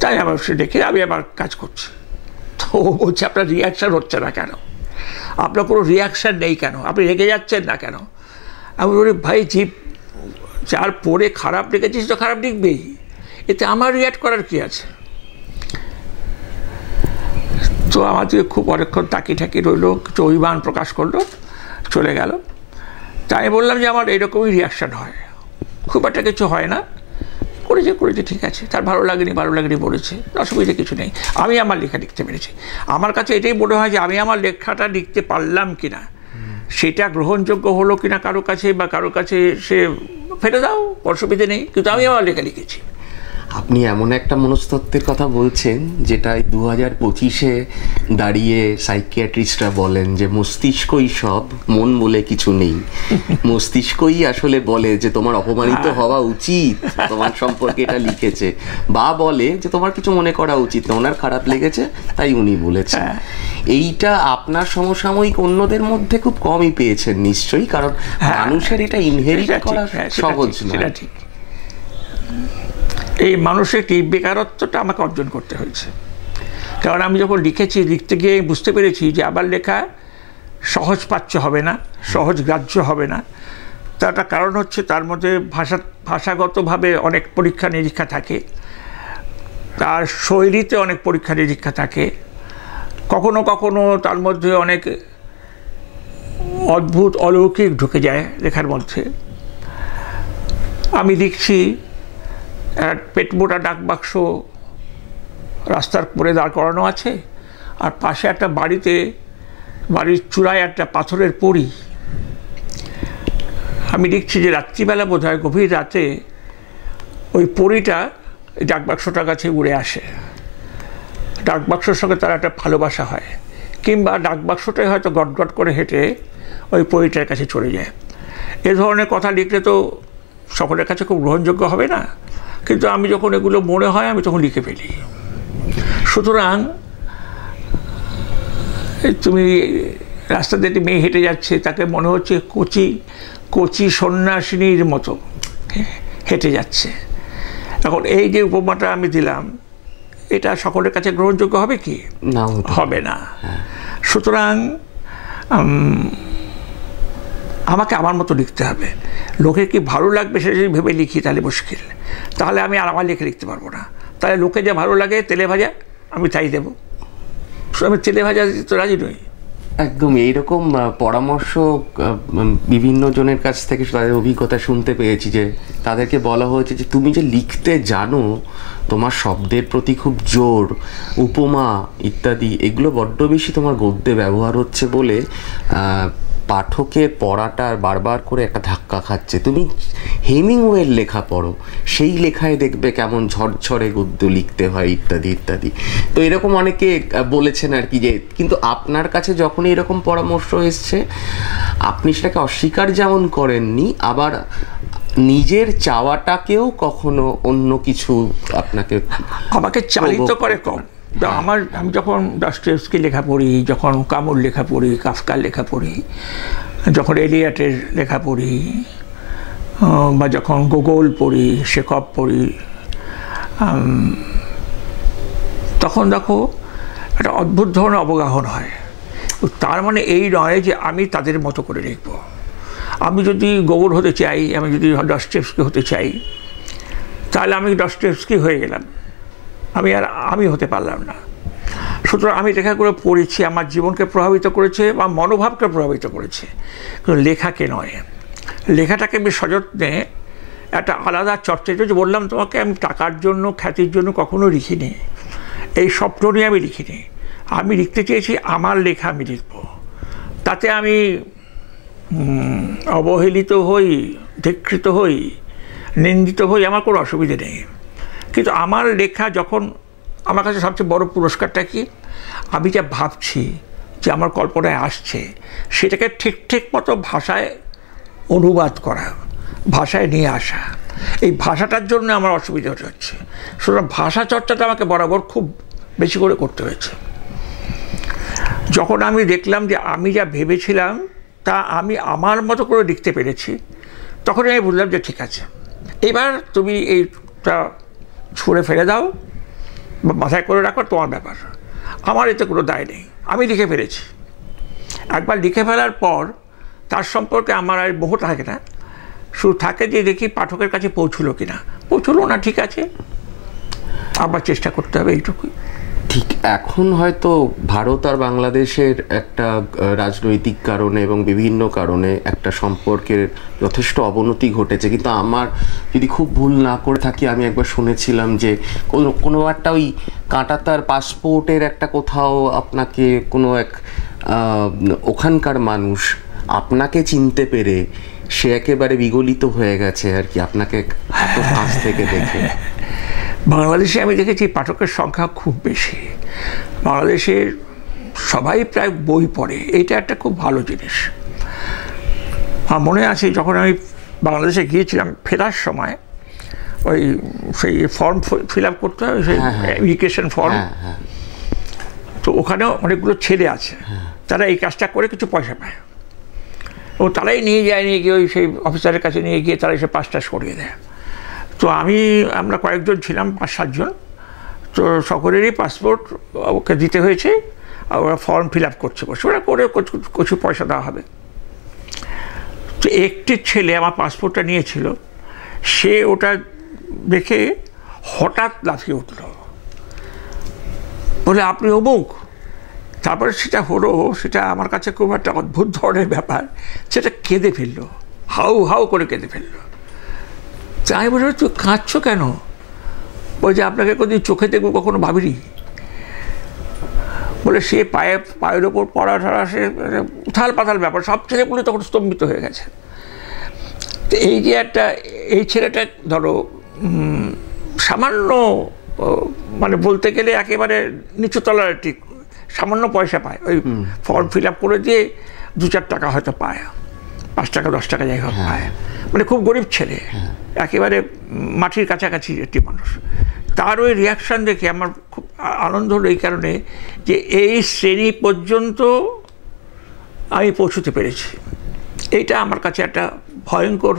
তাই আবার সে দেখে আমি আবার কাজ করছি। তো ও বলছে আপনার রিয়াকশান হচ্ছে না কেন, আপনার কোনো রিয়াকশান নেই কেন, আপনি রেগে যাচ্ছেন না কেন? আমি বলি ভাই জীব যার পড়ে খারাপ লিখেছিস তো খারাপ লিখবেই, এতে আমার রিয়াক্ট করার কী আছে? তো আমাদের খুব অনেকক্ষণ তাকিয়ে ঠাকি রইল, কিছু অভিমান প্রকাশ করলো, চলে গেল। তাই বললাম যে আমার এরকমই রিয়াকশান হয়, খুব একটা কিছু হয় না। করেছে ঠিক আছে, তার ভালো লাগেনি বলেছে, অসুবিধা কিছু নেই। আমি আমার লেখা লিখতে পেরেছি। আমার কাছে এটাই মনে হয় যে আমি আমার লেখাটা লিখতে পারলাম কিনা, সেটা গ্রহণযোগ্য হলো কিনা কারো কাছে, বা কারো কাছে সে ফেলে দাও, অসুবিধে নেই, কিন্তু আমি আমার লেখা লিখেছি। আপনি এমন একটা মনস্তত্ত্বের কথা বলছেন যেটা 2025-এ দাঁড়িয়ে সাইকিয়াট্রিস্টরা বলেন যে মস্তিষ্কই সব, মন বলে কিছু নেই। মস্তিষ্কই আসলে বলে যে তোমার অপমানিত হওয়া উচিত, তোমার সম্পর্কে এটা লিখেছে, বা বলে যে তোমার কিছু মনে করা উচিত না, ওনার খারাপ লেগেছে তাই উনি বলেছেন। এইটা আপনার সমসাময়িক অন্যদের মধ্যে খুব কমই পেয়েছেন নিশ্চয়ই, কারণ মানুষের এটা ইনহেরিট করা সহজ না। এই মানসিক এই বেকারত্বটা আমাকে অর্জন করতে হয়েছে। কারণ আমি যখন লিখেছি, লিখতে গিয়ে বুঝতে পেরেছি যে আবার লেখা সহজ পাচ্য হবে না, সহজ গ্রাহ্য হবে না। তার একটা কারণ হচ্ছে তার মধ্যে ভাষাগতভাবে অনেক পরীক্ষা নিরীক্ষা থাকে, তার শৈলীতে অনেক পরীক্ষা নিরীক্ষা থাকে, কখনো কখনো তার মধ্যে অনেক অদ্ভুত অলৌকিক ঢুকে যায় লেখার মধ্যে। আমি লিখছি, পেটমোটা ডাকবাক্স রাস্তার উপরে দাঁড় করানো আছে, আর পাশে একটা বাড়ির চূড়ায় একটা পাথরের পরী। আমি লিখছি যে রাত্রিবেলা বোধ হয় গভীর রাতে ওই পরীটা এই ডাকবাক্সটার কাছে উড়ে আসে, ডাকবাক্সের সঙ্গে তার একটা ভালোবাসা হয়, কিংবা ডাকবাক্সটাই হয়তো গটগট করে হেঁটে ওই পরীটার কাছে চলে যায়। এ ধরনের কথা লিখলে তো সকলের কাছে খুব গ্রহণযোগ্য হবে না, কিন্তু আমি যখন এগুলো মনে হয় আমি তখন লিখে ফেলি। সুতরাং তুমি রাস্তা দিয়ে একটি মেয়ে হেঁটে যাচ্ছে, তাকে মনে হচ্ছে কচি সন্ন্যাসিনীর মতো হেঁটে যাচ্ছে। এখন এই যে উপমাটা আমি দিলাম, এটা সকলের কাছে গ্রহণযোগ্য হবে কি? না, হবে না। সুতরাং আমাকে আমার মতো লিখতে হবে। লোকের কি ভালো লাগবে সেটা যদি ভেবে লিখি তাহলে মুশকিল, তাহলে আমি আর আমার লেখে লিখতে পারবো না। তাহলে লোকে যা ভালো লাগে তেলে ভাজা আমি তাই দেবো, আমি তেলে ভাজা তো রাজি নই। একদম এইরকম পরামর্শ বিভিন্ন জনের কাছ থেকে তাদের অভিজ্ঞতা শুনতে পেয়েছি, যে তাদেরকে বলা হয়েছে যে তুমি যে লিখতে জানো, তোমার শব্দের প্রতি খুব জোর, উপমা ইত্যাদি এগুলো বড্ড বেশি তোমার গদ্যে ব্যবহার হচ্ছে বলে পাঠকের পড়াটা বারবার করে একটা ধাক্কা খাচ্ছে। তুমি হেমিংওয়ের লেখা পড়ো, সেই লেখায় দেখবে কেমন ঝরঝরে গদ্য লিখতে হয় ইত্যাদি ইত্যাদি। তো এরকম অনেকে বলেছেন আর কি, যে কিন্তু আপনার কাছে যখনই এরকম পরামর্শ এসছে আপনি সেটাকে অস্বীকার যেমন করেননি, আবার নিজের চাওয়াটাকেও কখনো অন্য কিছু আমাকে চালিত করে কম। আমি যখন দস্তয়েভস্কি লেখা পড়ি, যখন কামুর লেখা পড়ি, কাফকার লেখা পড়ি, যখন এলিয়টের লেখা পড়ি, বা যখন গোগোল পড়ি, শেখব পড়ি, তখন দেখো একটা অদ্ভুত ধরনের অবগাহন হয়। তার মানে এই নয় যে আমি তাদের মতো করে লিখব। আমি যদি গোগোল হতে চাই, আমি যদি দস্তয়েভস্কি হতে চাই, তাহলে আমি দস্তয়েভস্কি হয়ে গেলাম, আমি হতে পারলাম না। সুতরাং আমি লেখাগুলো পড়েছি, আমার জীবনকে প্রভাবিত করেছে বা মনোভাবকে প্রভাবিত করেছে, কিন্তু লেখাকে নয়। লেখাটাকে আমি সযত্নে একটা আলাদা চর্চা, যে বললাম তোমাকে, আমি টাকার জন্য খ্যাতির জন্য কখনো লিখিনি, এই স্বপ্ন নিয়ে আমি লিখিনি। আমি লিখতে চেয়েছি আমার লেখা আমি লিখব, তাতে আমি অবহেলিত হই, ধিক্ষিত হই, নিন্দিত হই, আমার কোনো অসুবিধে নেই। কিন্তু আমার লেখা যখন, আমার কাছে সবচেয়ে বড় পুরস্কারটা কি, আমি যা ভাবছি, যে আমার কল্পনায় আসছে, সেটাকে ঠিক মতো ভাষায় অনুবাদ করা, ভাষায় নিয়ে আসা। এই ভাষাটার জন্য আমার অসুবিধা হচ্ছে। সুতরাং ভাষা চর্চাটা আমাকে বরাবর খুব বেশি করে করতে হয়েছে। যখন আমি দেখলাম যে আমি যা ভেবেছিলাম তা আমি আমার মতো করে লিখতে পেরেছি, তখন আমি বুঝলাম যে ঠিক আছে, এবার তুমি এইটা ছুঁড়ে ফেলে দাও বা মাথায় করে রাখো, তোমার ব্যাপার, আমার এতে কোনো দায় নেই, আমি লিখে ফেলেছি। একবার লিখে ফেলার পর তার সম্পর্কে আমার আর বহু থাকে না, শুধু থাকে যে দেখি পাঠকের কাছে পৌঁছলো কিনা, পৌঁছলো না, ঠিক আছে, আবার চেষ্টা করতে হবে, এইটুকুই। ঠিক এখন হয়তো ভারত আর বাংলাদেশের একটা রাজনৈতিক কারণে এবং বিভিন্ন কারণে একটা সম্পর্কের যথেষ্ট অবনতি ঘটেছে, কিন্তু আমার যদি খুব ভুল না করে থাকি, আমি একবার শুনেছিলাম যে কোনো একটা ওই কাঁটাতার পাসপোর্টের একটা কোথাও আপনাকে কোনো এক ওখানকার মানুষ আপনাকে চিনতে পেরে সে একেবারে বিগলিত হয়ে গেছে আর কি, আপনাকে এত কাছ থেকে দেখে। বাংলাদেশে আমি দেখেছি পাঠকের সংখ্যা খুব বেশি, বাংলাদেশের সবাই প্রায় বই পড়ে, এইটা একটা খুব ভালো জিনিস। আমার মনে আছে যখন আমি বাংলাদেশে গিয়েছিলাম, ফেরার সময় ওই সেই ফর্ম ফিল আপ করতে হয়, সেই এডুকেশন ফর্ম, তো ওখানেও অনেকগুলো ছেলে আছে, তারা এই কাজটা করে কিছু পয়সা পায়, ও তারাই নিয়ে গিয়ে ওই সেই অফিসারের কাছে নিয়ে গিয়ে তারা এসে পাসটা সরিয়ে দেয়। তো আমরা কয়েকজন ছিলাম, 5-7 জন, তো সকলেরই পাসপোর্ট ওকে দিতে হয়েছে, আর ওরা ফর্ম ফিল আপ করছে, বসে ওরা করে কিছু পয়সা দেওয়া হবে। তো একটি ছেলে আমার পাসপোর্টটা নিয়েছিল, সে ওটা দেখে হঠাৎ লাফিয়ে উঠল, বলে আপনি অমুক। তারপরে সেটা হলো, সেটা আমার কাছে খুব একটা অদ্ভুত ধরনের ব্যাপার, সেটা কেঁদে ফেললো, হাউ করে কেঁদে ফেললো। তাই বলে তুই কাঁদছো কেন? বলছে আপনাকে কোনদিন চোখে দেখবো কখনো ভাবিনি। বলে সে পায়ের ওপর পড়া ঠড়া, সে উথাল পাথাল ব্যাপার, সব ছেলেগুলো তখন স্তম্ভিত হয়ে গেছে। তো এই যে এই ছেলেটা ধরো সামান্য, মানে বলতে গেলে একেবারে নিচু তলার, ঠিক সামান্য পয়সা পায়, ওই ফর্ম ফিল আপ করে দিয়ে 2-4 টাকা হয়তো পায়, 5 টাকা 10 টাকা যাই হোক পায়, মানে খুব গরিব ছেলে, একেবারে মাটির কাছাকাছি একটি মানুষ। তার ওই রিয়াকশান দেখে আমার খুব আনন্দ হলো, এই কারণে যে এই শ্রেণী পর্যন্ত আমি পৌঁছতে পেরেছি। এইটা আমার কাছে একটা ভয়ঙ্কর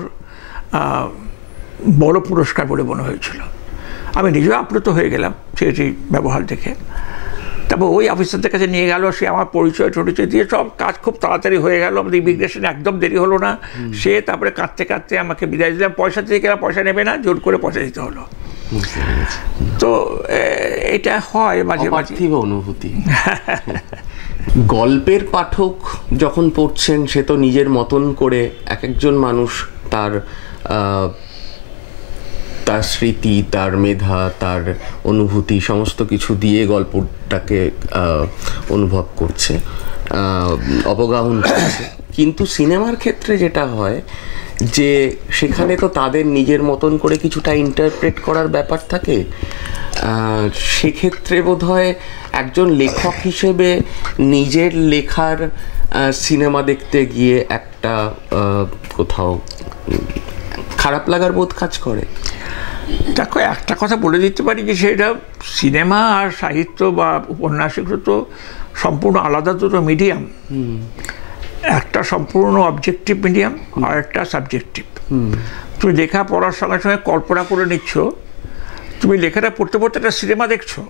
বড় পুরস্কার বলে মনে হয়েছিল। আমি নিজেও আপ্লুত হয়ে গেলাম সেটি ব্যবহার দেখে। তারপর ওই অফিসারদের কাছে নিয়ে গেল, সে আমার পরিচয় দিয়ে সব কাজ খুব তাড়াতাড়ি হয়ে গেল, আমাদের ইমিগ্রেশনে একদম দেরি হলো না। সে তারপরে কাঁদতে আমাকে বিদায় দিলাম, পয়সা দিয়ে গেলাম, পয়সা নেবে না, জোর করে পয়সা দিতে হলো। তো এটা হয় মাঝে মাঝে অনুভূতি। গল্পের পাঠক যখন পড়ছেন, সে তো নিজের মতন করে এক একজন মানুষ তার স্মৃতি, তার মেধা, তার অনুভূতি সমস্ত কিছু দিয়ে গল্পটাকে অনুভব করছে, অবগাহন করছে। কিন্তু সিনেমার ক্ষেত্রে যেটা হয় যে সেখানে তো তাদের নিজের মতন করে কিছুটা ইন্টারপ্রেট করার ব্যাপার থাকে। সেক্ষেত্রে বোধহয় একজন লেখক হিসেবে নিজের লেখার সিনেমা দেখতে গিয়ে একটা কোথাও খারাপ লাগার বোধ কাজ করে। দেখো, একটা কথা বলে দিতে পারি যে সেটা সিনেমা আর সাহিত্য বা উপন্যাসিক তো সম্পূর্ণ আলাদা দুটো মিডিয়াম। একটা সম্পূর্ণ অবজেক্টিভ মিডিয়াম আর একটা সাবজেক্টিভ। তুমি লেখা পড়ার সঙ্গে সঙ্গে কল্পনা করে নিচ্ছ, তুমি লেখাটা পড়তে একটা সিনেমা দেখছো,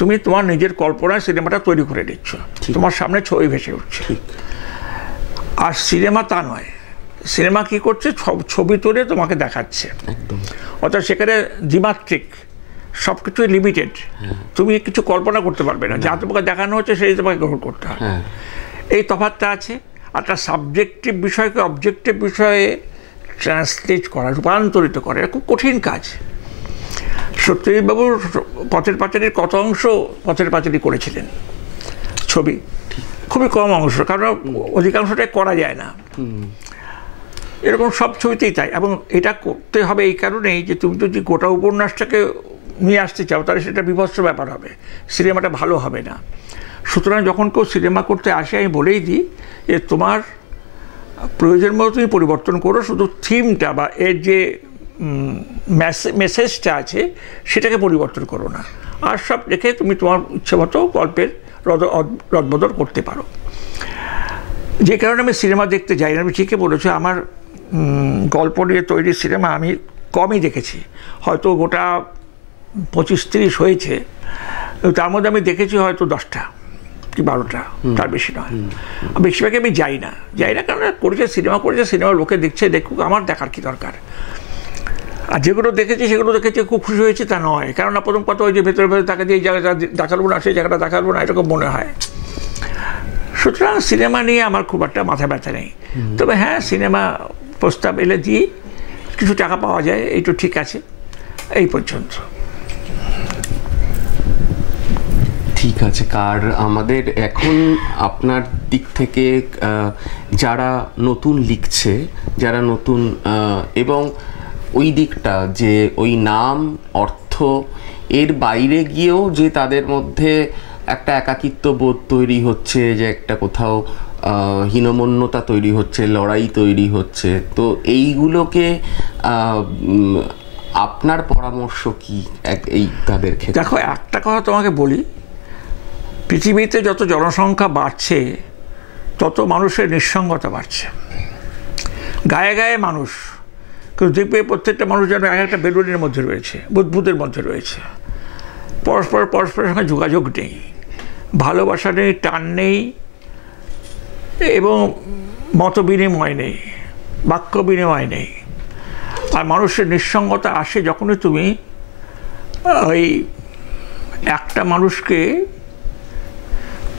তুমি তোমার নিজের কল্পনায় সিনেমাটা তৈরি করে নিচ্ছ, তোমার সামনে ছবি ভেসে উঠছে। আর সিনেমা তা নয়, সিনেমা কি করছে, ছবি তুলে তোমাকে দেখাচ্ছে, অর্থাৎ সেখানে দ্বিমাত্রিক, সব কিছুই লিমিটেড, তুমি কিছু কল্পনা করতে পারবে না, যা তোমাকে দেখানো হচ্ছে সেই তোমাকে গ্রহণ করতে হবে। এই তফাৎটা আছে। একটা সাবজেক্টিভ বিষয়কে অবজেক্টিভ বিষয়ে ট্রান্সলেট করা, রূপান্তরিত করা, এটা খুব কঠিন কাজ। সত্যজিৎবাবুর পথের পাঁচালীর কত অংশ পথের পাঁচালী করেছিলেন, ছবি, খুবই কম অংশ, কারণ অধিকাংশটাই করা যায় না। এরকম সব ছবিতেই তাই। এবং এটা করতে হবে এই কারণেই যে তুমি যদি গোটা উপন্যাসটাকে নিয়ে আসতে চাও তাহলে সেটা বিভৎস ব্যাপার হবে, সিনেমাটা ভালো হবে না। সুতরাং যখন কেউ সিনেমা করতে আসে আমি বলেই দিই যে তোমার প্রয়োজন মতো তুমি পরিবর্তন করো, শুধু থিমটা বা এর যে মেসেজটা আছে সেটাকে পরিবর্তন করো না, আর সব রেখে তুমি তোমার ইচ্ছে মতো গল্পের রদবদল করতে পারো। যে কারণে আমি সিনেমা দেখতে যাই না। আমি ঠিকই বলেছি, আমার গল্প নিয়ে তৈরি সিনেমা আমি কমই দেখেছি, হয়তো গোটা 25-30 হয়েছে, তার মধ্যে আমি দেখেছি হয়তো 10টা কি 12টা, তার বেশি নয়। বেশিরভাগই আমি যাই না কারণ করেছে সিনেমা লোকে দেখছে, দেখুক, আমার দেখার কি দরকার। আর যেগুলো দেখেছি সেগুলো দেখেছি খুব খুশি হয়েছে তা নয়, কেননা প্রথম কথা ওই যে ভেতরে তাকে যে এই জায়গাটা দেখাবো না সেই জায়গাটা দেখাবো না এরকম মনে হয়। সুতরাং সিনেমা নিয়ে আমার খুব একটা মাথা ব্যথা নেই। তবে হ্যাঁ, সিনেমা প্রস্তাব এলে দিয়ে কিছু টাকা পাওয়া যায়, এই তো ঠিক আছে, এই পর্যন্ত। ঠিক আছে। কার আমাদের এখন আপনার দিক থেকে যারা নতুন লিখছে, যারা নতুন এবং ওই দিকটা যে ওই নাম অর্থ এর বাইরে গিয়েও যে তাদের মধ্যে একটা একাকিত্ব বোধ তৈরি হচ্ছে, যে একটা কোথাও হীনমন্যতা তৈরি হচ্ছে, লড়াই তৈরি হচ্ছে, তো এইগুলোকে আপনার পরামর্শ কি এই তাদের ক্ষেত্রে? দেখো, একটা কথা তোমাকে বলি, পৃথিবীতে যত জনসংখ্যা বাড়ছে তত মানুষের নিঃসঙ্গতা বাড়ছে। গায়ে গায়ে মানুষ, কিন্তু দেখবে প্রত্যেকটা মানুষ যেন এক একটা বেলুনের মধ্যে রয়েছে, বুদবুদের মধ্যে রয়েছে। পরস্পরের সঙ্গে যোগাযোগ নেই, ভালোবাসা নেই, টান নেই, এবং মত বিনিময় নেই, বাক্য বিনিময় নেই। আর মানুষের নিঃসঙ্গতা আসে যখনই তুমি ওই একটা মানুষকে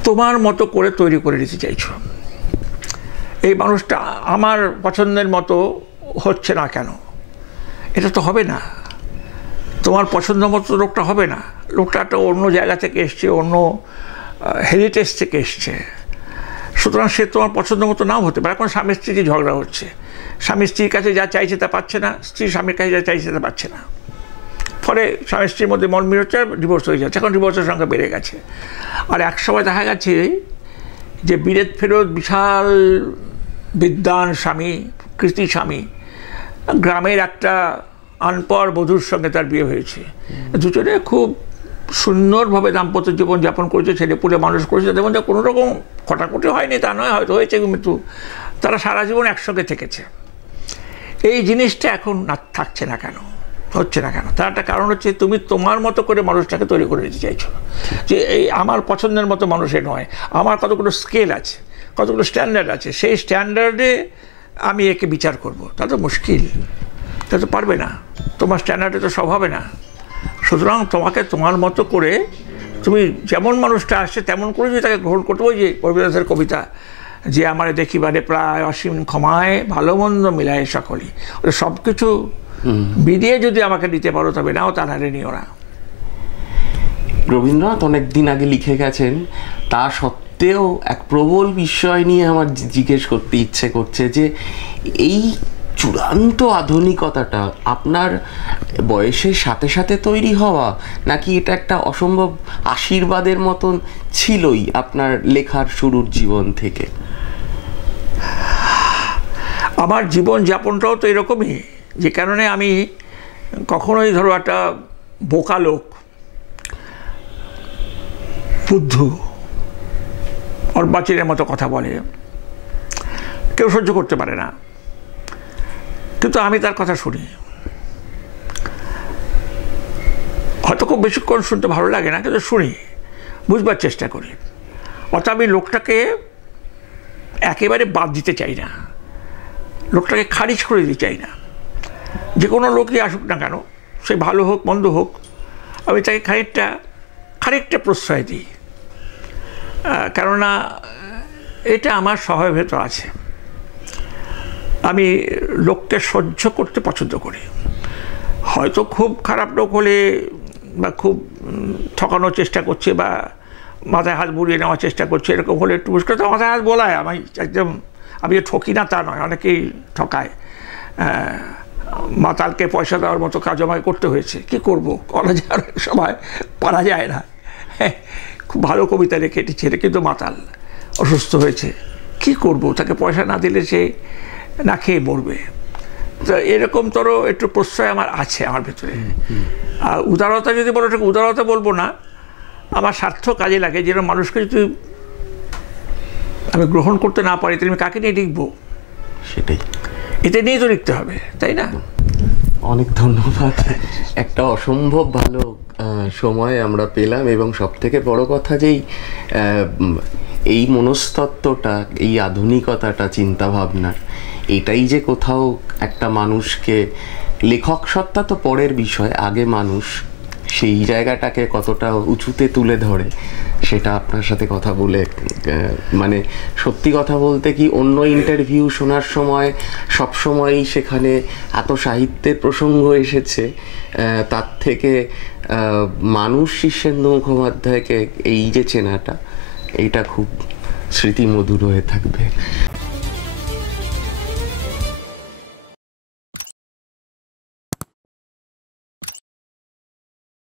তোমার মতো করে তৈরি করে নিতে চাইছো। এই মানুষটা আমার পছন্দের মতো হচ্ছে না কেন? এটা তো হবে না, তোমার পছন্দ মতো লোকটা হবে না। লোকটা একটা অন্য জায়গা থেকে এসছে, অন্য হেরিটেজ থেকে এসছে, সুতরাং সে তোমার পছন্দ মতো নাও হতে পারে। এখন স্বামী স্ত্রীর ঝগড়া হচ্ছে, স্বামী স্ত্রীর কাছে যা চাইছে তা পাচ্ছে না, স্ত্রী স্বামীর কাছে যা চাইছে তা পাচ্ছে না, ফলে স্বামী স্ত্রীর মধ্যে মনমিল হচ্ছে, ডিভোর্স হয়ে যাচ্ছে। এখন ডিভোর্সের সংখ্যা বেড়ে গেছে। আর এক সময় দেখা গেছে যে বিলেত ফেরত বিশাল বিদ্বান স্বামী, কৃতি স্বামী, গ্রামের একটা আনপড় বধূর সঙ্গে তার বিয়ে হয়েছে। দুজনে খুব সুন্দরভাবে দাম্পত্য জীবন যাপন করেছে, ছেলেপুলে মানুষ করেছে, তাদের মধ্যে কোনো রকম খটাখটি হয়নি তা নয়, হয়তো হয়েছে কিন্তু তারা সারা জীবন একসঙ্গে থেকেছে। এই জিনিসটা এখন থাকছে না কেন, হচ্ছে না কেন? তার একটা কারণ হচ্ছে তুমি তোমার মতো করে মানুষটাকে তৈরি করে দিতে চাইছো, যে এই আমার পছন্দের মতো মানুষে নয়, আমার কতগুলো স্কেল আছে, কতগুলো স্ট্যান্ডার্ড আছে, সেই স্ট্যান্ডার্ডে আমি একে বিচার করব। তা তো মুশকিল, তা তো পারবে না, তোমার স্ট্যান্ডার্ডে তো সব হবে না। সুতরাং তোমাকে তোমার মতো করে, তুমি যেমন মানুষটা আসছে তেমন করে যদি তাকে গ্রহণ করতে হয়। যে কবিদাসের কবিতা, যে আমার দেখিবারে প্রায় অসীম ক্ষমায় ভালো মন্দ মিলায় সকলেই, ওটা সব কিছু বিদিয়ে যদি আমাকে দিতে পারো তবে নাও, তার হারে নিও না। রবীন্দ্রনাথ অনেক দিন আগে লিখে গেছেন, তা সত্ত্বেও এক প্রবল বিষয় নিয়ে আমার জিজ্ঞেস করতে ইচ্ছে করছে যে এই চূড়ান্ত আধুনিকতাটা আপনার বয়সের সাথে সাথে তৈরি হওয়া, নাকি এটা একটা অসম্ভব আশীর্বাদের মতন ছিলই আপনার লেখার শুরুর জীবন থেকে? আমার জীবন যাপনটাও তো এরকমই, যে কারণে আমি কখনোই ধরো একটা বোকা লোক, বুদ্ধু, অর্বাচীনের মতো কথা বলে, কেউ সহ্য করতে পারে না, কিন্তু আমি তার কথা শুনি। হয়তো খুব বেশিক্ষণ শুনতে ভালো লাগে না, কিন্তু শুনি, বুঝবার চেষ্টা করি। অর্থাৎ আমি লোকটাকে একেবারে বাদ দিতে চাই না, লোকটাকে খারিজ করে দিতে চাই না। যে কোনো লোকই আসুক না কেন, সে ভালো হোক মন্দ হোক, আমি তাকে খানিকটা প্রশ্রয় দিই, কেননা এটা আমার স্বভাবের ভেতর আছে। আমি লোককে সহ্য করতে পছন্দ করি। হয়তো খুব খারাপ লোক হলে বা খুব ঠকানোর চেষ্টা করছে বা মাথায় হাত বুলিয়ে নেওয়ার চেষ্টা করছে, এরকম হলে একটু মুশকিল। তো মাথায় হাত বোলায়, আমি ঠকি না তা নয়, অনেকেই ঠকায়। মাতালকে পয়সা দেওয়ার মতো কাজ আমাকে করতে হয়েছে, কি করব, করা যায় অনেক সময়, পারা যায় না। খুব ভালো কবিতা লিখে এটি ছেলে কিন্তু মাতাল, অসুস্থ হয়েছে, কি করব, তাকে পয়সা না দিলে সে না খেয়ে মরবে। তো এরকম তোরও একটু প্রশ্রয় আমার আছে আমার ভেতরে। আর উদারতা যদি বলো, ঠিক উদারতা বলবো না, আমার স্বার্থ কাজে লাগে। যেরকম মানুষকে যদি আমি গ্রহণ করতে না পারি, তাহলে আমি কাকে নিয়ে লিখবো? সেটাই, এতে নিয়ে তো লিখতে হবে, তাই না? অনেক ধন্যবাদ। একটা অসম্ভব ভালো সময় আমরা পেলাম, এবং সব থেকে বড় কথা যেই এই মনস্তত্ত্বটা, এই আধুনিকতাটা চিন্তাভাবনার, এটাই যে কোথাও একটা মানুষকে, লেখক সত্তা তো পরের বিষয়, আগে মানুষ সেই জায়গাটাকে কতটা উঁচুতে তুলে ধরে, সেটা আপনার সাথে কথা বলে মানে সত্যি কথা বলতে কি, অন্য ইন্টারভিউ শোনার সময় সবসময়ই সেখানে এত সাহিত্যের প্রসঙ্গ এসেছে, তার থেকে মানুষ শীর্ষেন্দু মুখোপাধ্যায়কে এই যে চেনাটা, এইটা খুব স্মৃতিমধুর হয়ে থাকবে।